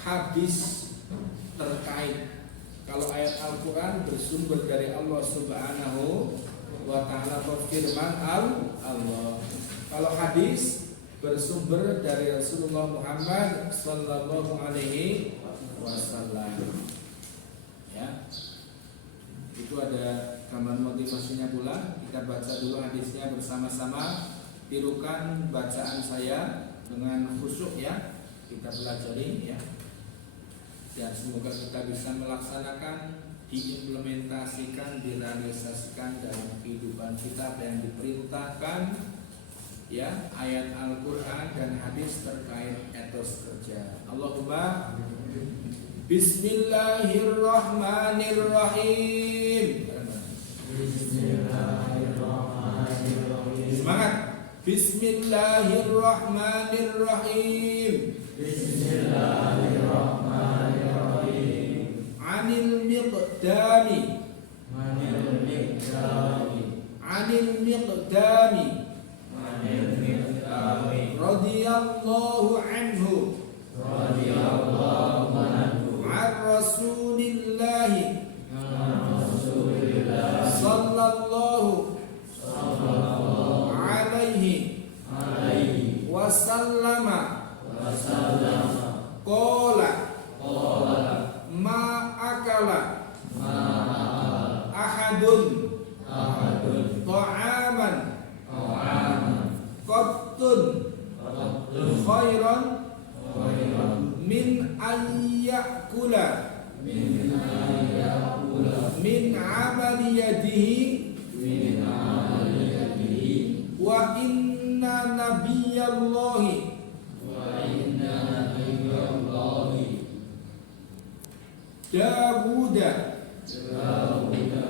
hadis terkait. Kalau ayat Al-Quran bersumber dari Allah Subhanahu wa Ta'ala, firman Allah. Kalau hadis bersumber dari Rasulullah Muhammad Sallallahu Alaihi Wasallam. Ya, itu ada gambar motivasinya pula. Kita baca dulu hadisnya bersama-sama. Tirukan bacaan saya dengan khusyuk ya. Kita pelajari ya. Dan semoga kita bisa melaksanakan, diimplementasikan, direalisasikan dalam kehidupan kita apa yang diperintahkan ya ayat Al-Qur'an dan hadis terkait etos kerja. Allahumma Bismillahirrahmanirrahim. Bismillahirrahmanirrahim. Semangat. Bismillahirrahmanirrahim. Bismillahirrahmanirrahim. Anil miqdami. Anil miqdami. Anil miqdami. Anil miqdami. Radhiyallahu anhu. Radhiyallahu anhu. An Rasulillahi Rasulillah sallallahu alaihi wasallama qala ma akala ahadun ta'aman qattun khairan min ayyakula min amali yadihi wa inna nabiyallahi Dawud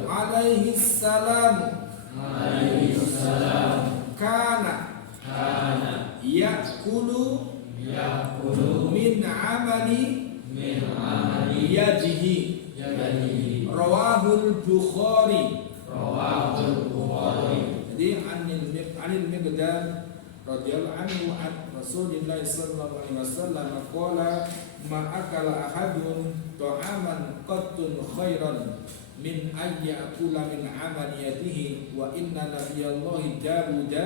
alaihi salam kana yakulu min amali yadihi rawahul Bukhari. Jadi anil Miqdam radhiyallahu anhu an Rasulillah sallallahu alaihi wasallam qala ma akala ahadun ta'aman qattun khairan min ayyakula min amali yadihi wa inna nabiyallahi Dawud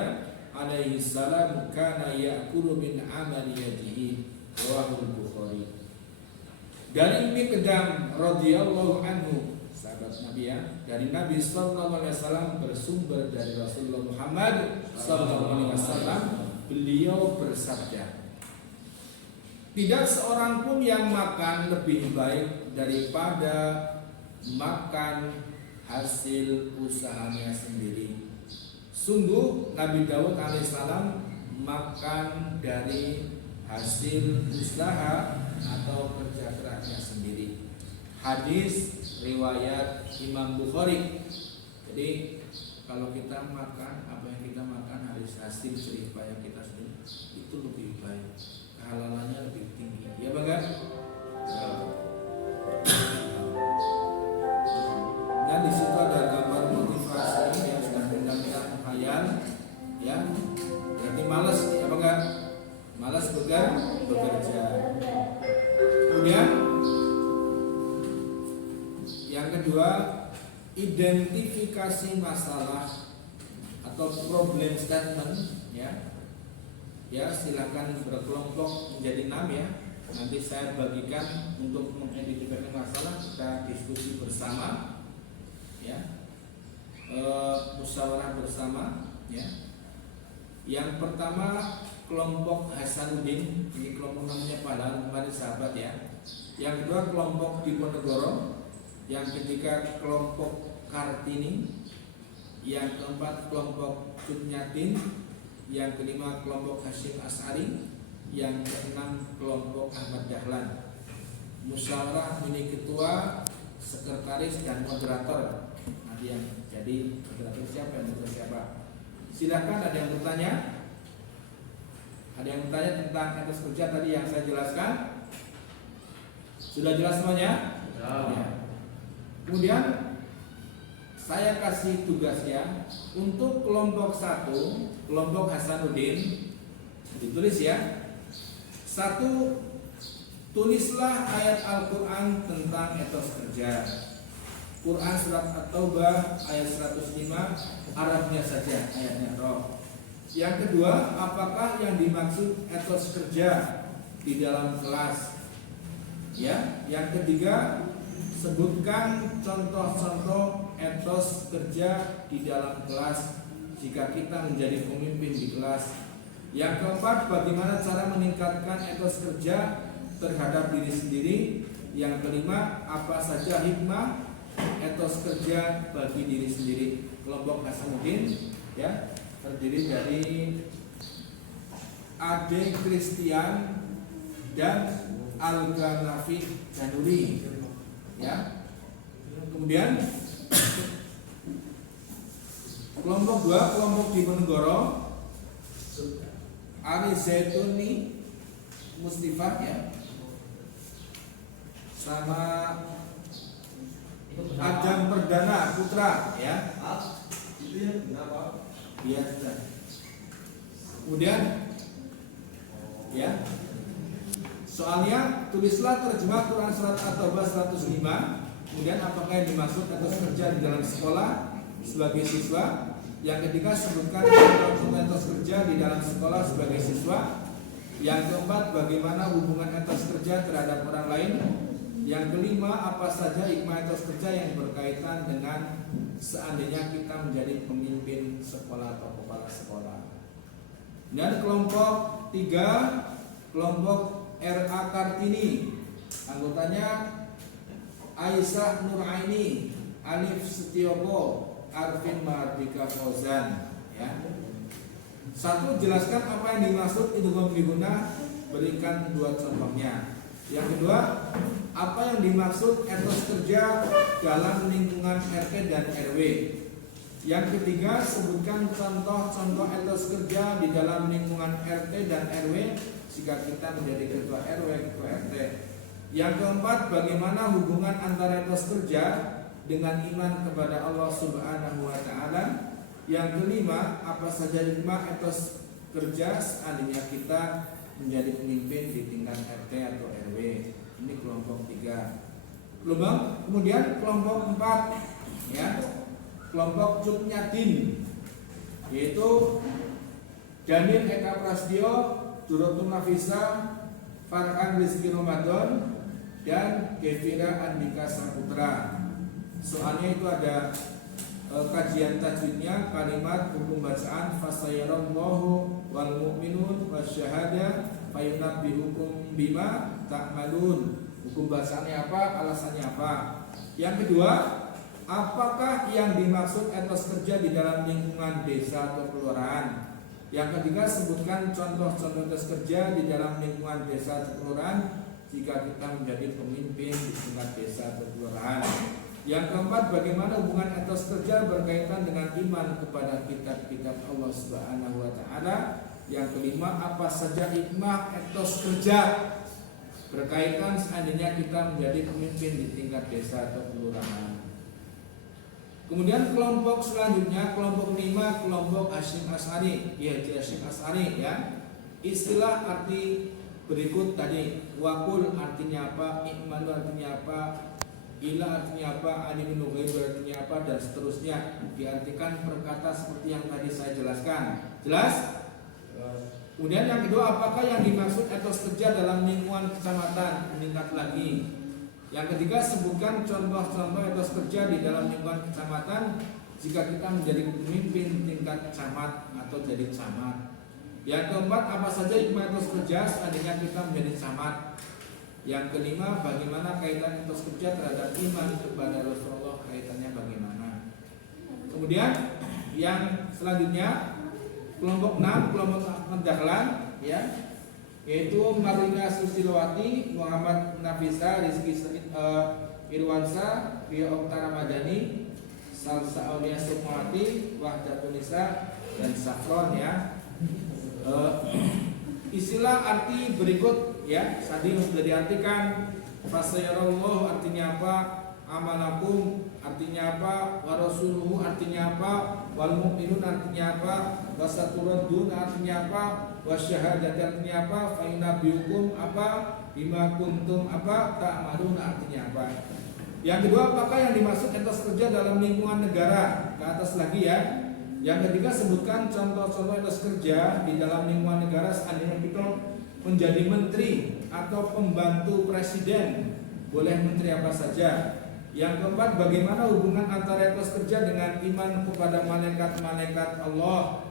alaihi salam kana ya'kulu min amali yadihi rawahul Bukhari. Dari Miqdam radhiyallahu anhu, sahabat Nabi ya, dari Nabi sallallahu alaihi wasallam bersumber dari Rasulullah Muhammad sallallahu alaihi wasallam, beliau bersabda, tidak seorang pun yang makan lebih baik daripada makan hasil usahanya sendiri. Sungguh Nabi Daud alaihissalam makan dari hasil usaha atau kerja kerasnya sendiri. Hadis riwayat Imam Bukhari. Jadi kalau kita makan apa yang kita makan harus hasil jerih payah kita sendiri, itu lebih baik, kehalalannya lebih tinggi. Ya Bang kan? Dan di situ ada gambar motivasi yang sudah benar-benar menghayal, ya. Berarti malas, ya Bang kan? Malas bekerja. Kemudian yang kedua, identifikasi masalah atau problem statement, ya. Ya, silakan berkelompok menjadi 6 ya. Nanti saya bagikan untuk mengidentifikasi masalah, kita diskusi bersama, ya. Musyawarah bersama, ya. Yang pertama kelompok Hasanuddin, ini kelompok namanya pahlawan kemarin sahabat ya. Yang kedua kelompok Diponegoro, yang ketiga kelompok Kartini, yang keempat kelompok Cutnyatin, yang kelima kelompok Hasyim As'ari, yang keenam kelompok Ahmad Dahlan. Musyawarah ini ketua, sekretaris dan moderator. Nanti yang jadi moderator siapa, yang moderator siapa? Silakan, ada yang bertanya? Ada yang bertanya tentang etos kerja tadi yang saya jelaskan? Sudah jelas semuanya? Ya. Kemudian saya kasih tugas ya untuk kelompok 1, kelompok Hasanuddin, ditulis ya. 1, tulislah ayat Al-Quran tentang etos kerja. Quran surat At-Taubah ayat 105, Arabnya saja ayatnya roh. Yang kedua, apakah yang dimaksud etos kerja di dalam kelas? Ya, yang ketiga, sebutkan contoh-contoh etos kerja di dalam kelas jika kita menjadi pemimpin di kelas. Yang keempat, bagaimana cara meningkatkan etos kerja terhadap diri sendiri. Yang kelima, apa saja hikmah etos kerja bagi diri sendiri. Kelompok Hasanuddin ya terdiri dari Ade Christian dan Al-Ghanafi Januri. Ya. Kemudian kelompok 2, kelompok Diponegoro, Ari Zaituni Mustifah ya, sama Adam Perdana Putra ya. Itu ya kenapa? Iya. Kemudian ya, soalnya tulislah terjemah Quran surat At-Taubah 105. Kemudian apakah yang dimaksud etos kerja di dalam sekolah sebagai siswa? Yang ketiga, sebutkan contoh etos kerja di dalam sekolah sebagai siswa. Yang keempat, bagaimana hubungan etos kerja terhadap orang lain. Yang kelima, apa saja hikmah etos kerja yang berkaitan dengan seandainya kita menjadi pemimpin sekolah atau kepala sekolah. Dan kelompok 3, kelompok R.A. Kartini, anggotanya Aisyah Nuraini, Alif Setiopo, Arvin Mahardika Fauzan ya. 1. Jelaskan apa yang dimaksud idgham biguna, berikan 2 contohnya. Yang kedua, apa yang dimaksud etos kerja dalam lingkungan RT dan RW. Yang ketiga, sebutkan contoh-contoh etos kerja di dalam lingkungan RT dan RW jika kita menjadi ketua RW, ketua RT. Yang keempat, bagaimana hubungan antara etos kerja dengan iman kepada Allah Subhanahu wa Ta'ala. Yang kelima, apa saja hikmah etos kerja seandainya kita menjadi pemimpin di tingkat RT atau RW. Ini kelompok 3. Kemudian kelompok 4 ya, kelompok Cutnyadin, yaitu Daniel Eka Prasetyo, Durotum Nafisa, Farhan Rizky Ramadan, dan Gevira Andika Saputra. Soalnya itu ada kajian tajwidnya, kalimat hukum bacaan fasayarallahu wal mu'minun wasyahada fayunabbihukum bima ta'malun. Hukum bacaannya apa, alasannya apa. Yang kedua, apakah yang dimaksud etos kerja di dalam lingkungan desa atau kelurahan. Yang ketiga, sebutkan contoh-contoh etos kerja di dalam lingkungan desa atau kelurahan jika kita menjadi pemimpin di tingkat desa atau kelurahan. Yang keempat, bagaimana hubungan etos kerja berkaitan dengan iman kepada kitab-kitab Allah Subhanahu wa Ta'ala. Yang kelima, apa saja hikmah etos kerja berkaitan seandainya kita menjadi pemimpin di tingkat desa atau kelurahan. Kemudian kelompok selanjutnya, kelompok 5, kelompok Hasyim Asy'ari, Haji Hasyim Asy'ari ya. Istilah arti berikut tadi, wakul artinya apa, i'malu artinya apa, ila artinya apa, alimun ghaib artinya apa, dan seterusnya. Diartikan perkata seperti yang tadi saya jelaskan. Jelas? Kemudian yang kedua, apakah yang dimaksud etos kerja dalam lingkungan kecamatan? Meningkat lagi. Yang ketiga, sebutkan contoh-contoh etos kerja di dalam lingkungan kecamatan jika kita menjadi pemimpin tingkat camat atau jadi camat. Yang keempat, apa saja hikmah etos kerja seandainya kita menjadi camat. Yang kelima, bagaimana kaitan etos kerja terhadap iman kepada Rasulullah, kaitannya bagaimana. Kemudian yang selanjutnya, kelompok 6, kelompok Ahmad Dahlan ya, yaitu Marina Susilowati, Muhammad Nafisa, Rizky Irwansa, Ria Okta Ramadhani, Salsa Aulia Sukmawati, Wahdatunisa, dan Safron ya. Istilah arti berikut ya, tadi sudah diartikan. Fasayarallahu artinya apa, amalakum artinya apa, warasuluhu artinya apa, wal mu'minun artinya apa, wasaturadun artinya apa, wasyahadat artinya apa, fa'inabiyukum apa, bima kuntum apa, ta'malun artinya apa. Yang kedua, apakah yang dimaksud etos kerja dalam lingkungan negara? Ke atas lagi ya. Yang ketiga, sebutkan contoh-contoh etos kerja di dalam lingkungan negara seandainya kita menjadi menteri atau pembantu presiden. Boleh menteri apa saja. Yang keempat, bagaimana hubungan antara etos kerja dengan iman kepada malaikat-malaikat Allah.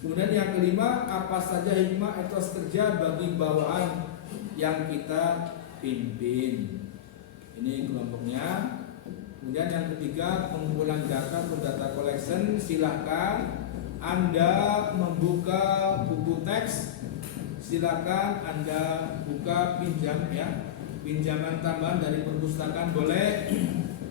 Kemudian yang kelima, apa saja hikmah etos kerja bagi bawahan yang kita pimpin. Ini kelompoknya. Kemudian yang ketiga, pengumpulan data atau data collection. Silahkan Anda membuka buku teks silakan Anda buka pinjam ya, pinjaman tambahan dari perpustakaan boleh.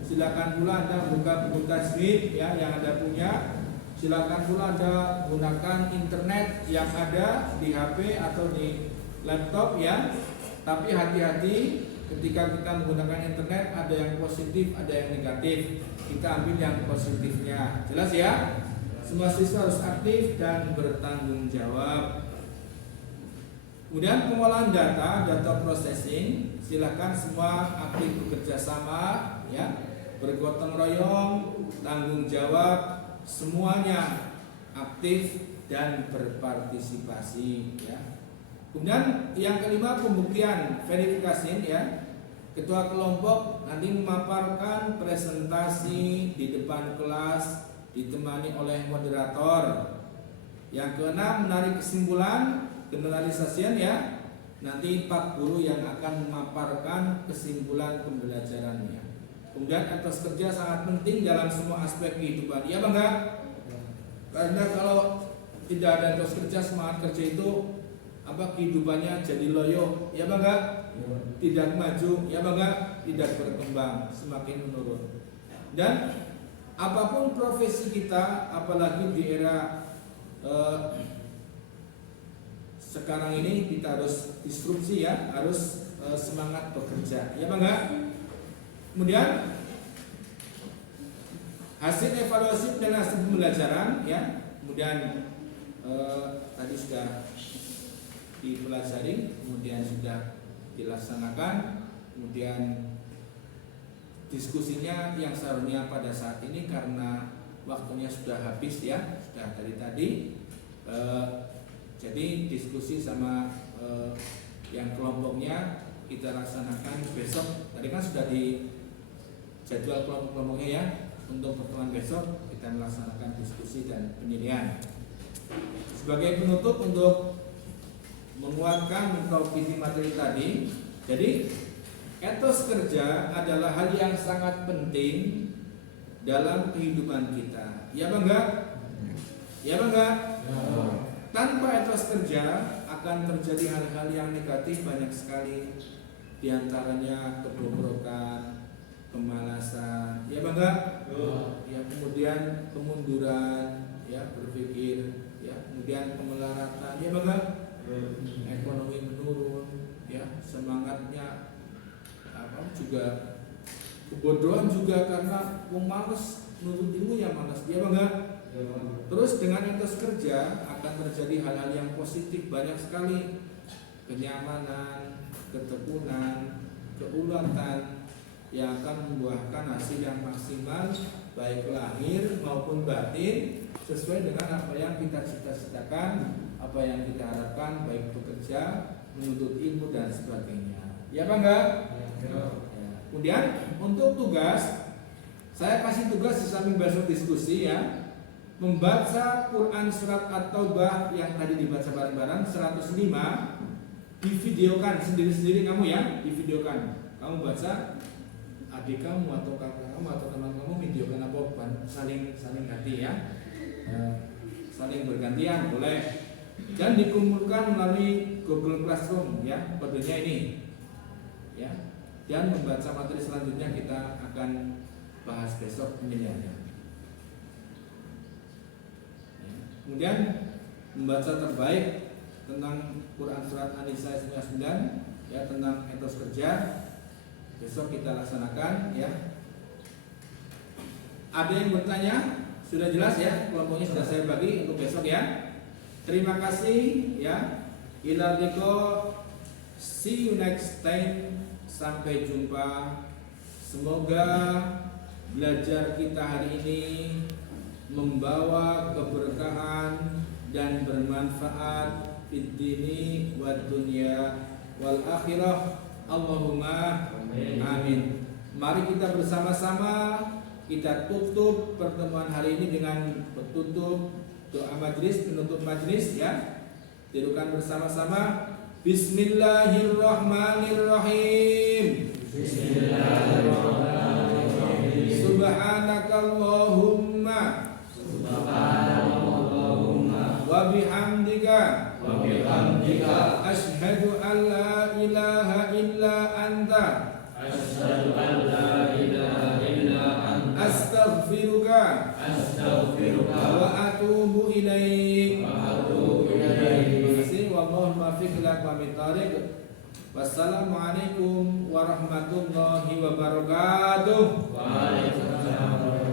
Silakan pula Anda buka buku tajwid ya yang Anda punya. Silakan pula Anda gunakan internet yang ada di HP atau di laptop ya. Tapi hati-hati ketika kita menggunakan internet, ada yang positif, ada yang negatif. Kita ambil yang positifnya. Jelas ya? Semua siswa harus aktif dan bertanggung jawab. Kemudian pengolahan data processing, silakan semua aktif bekerja sama ya, bergotong royong, tanggung jawab, semuanya aktif dan berpartisipasi ya. Kemudian yang kelima pembuktian verifikasi ya. Ketua kelompok nanti memaparkan presentasi di depan kelas ditemani oleh moderator. Yang keenam menarik kesimpulan generalisasian ya. Nanti Pak Guru yang akan memaparkan kesimpulan pembelajarannya. Kemudian etos kerja sangat penting dalam semua aspek kehidupan. Ya Bang enggak? Karena kalau tidak ada etos kerja, semangat kerja itu kehidupannya jadi loyo, ya Bang enggak? Tidak maju, ya Bang enggak? Tidak berkembang, semakin menurun. Dan apapun profesi kita, apalagi di era sekarang ini, kita harus disrupsi ya, harus semangat bekerja, ya Bang enggak? Kemudian hasil evaluasi dan hasil pembelajaran ya. Kemudian tadi sudah dipelajari, kemudian sudah dilaksanakan, kemudian diskusinya yang seharusnya pada saat ini karena waktunya sudah habis ya, sudah dari tadi. Jadi diskusi sama yang kelompoknya kita laksanakan besok. Tadi kan sudah di jadwal kelompok-kelompoknya ya, untuk pertemuan besok kita melaksanakan diskusi dan penilaian. Sebagai penutup untuk menguatkan visi materi tadi, jadi etos kerja adalah hal yang sangat penting dalam kehidupan kita. Ya Bang enggak? Ya Bang enggak? Ya. Tanpa etos kerja akan terjadi hal-hal yang negatif banyak sekali. Di antaranya kebobrokan, kemalasan, ya Bang enggak? Ya, kemudian kemunduran, ya berpikir, ya kemudian kemelaratan, ya Bang enggak? Ekonomi menurun, ya semangatnya juga, kebodohan juga karena malas nuntut ilmu yang malas, dia Bang enggak? Terus dengan etos kerja akan terjadi hal-hal yang positif banyak sekali, kenyamanan, ketekunan, keulatan yang akan membuahkan hasil yang maksimal baik lahir maupun batin sesuai dengan apa yang kita cita-citakan, apa yang kita harapkan, baik bekerja, menuntut ilmu dan sebagainya. Ya Bang enggak? Ya. Kemudian untuk tugas, saya kasih tugas di samping besok diskusi ya, membaca Quran surat At-Taubah yang tadi dibaca bareng-bareng 105, divideokan sendiri-sendiri kamu ya, divideokan. Kamu baca, adik kamu atau kakak kamu atau teman kamu videokan apa, saling ganti ya, saling bergantian boleh. Dan dikumpulkan melalui Google Classroom ya, kodenya ini ya. Dan membaca materi selanjutnya kita akan bahas besok penilaiannya. Kemudian membaca terbaik tentang Quran surat An-Nisa 99 ya, tentang etos kerja. Besok kita laksanakan ya. Ada yang bertanya? Sudah jelas ya, kelompoknya sudah saya bagi untuk besok ya. Terima kasih ya. Ila liqa, see you next time. Sampai jumpa. Semoga belajar kita hari ini membawa keberkahan dan bermanfaat fid dini wad dunya wal akhirah. Allahumma amin. Mari kita bersama-sama kita tutup pertemuan hari ini dengan bertutup doa majlis, penutup majlis ya. Tirukan bersama-sama. Bismillahirrahmanirrahim. Bismillahirrahmanirrahim. Subhanakallahumma wa bihamdika bika asyhadu an la ilaha illa anta asyhadu an la ilaha illa anta astaghfiruka astaghfiruka wa atubu ilaik. wa atubu ilaik. Terima kasih. Wallahu muwaffiq ila aqwamit thoriq. Wassalamualaikum warahmatullahi wabarakatuh. Waalaikumsalam.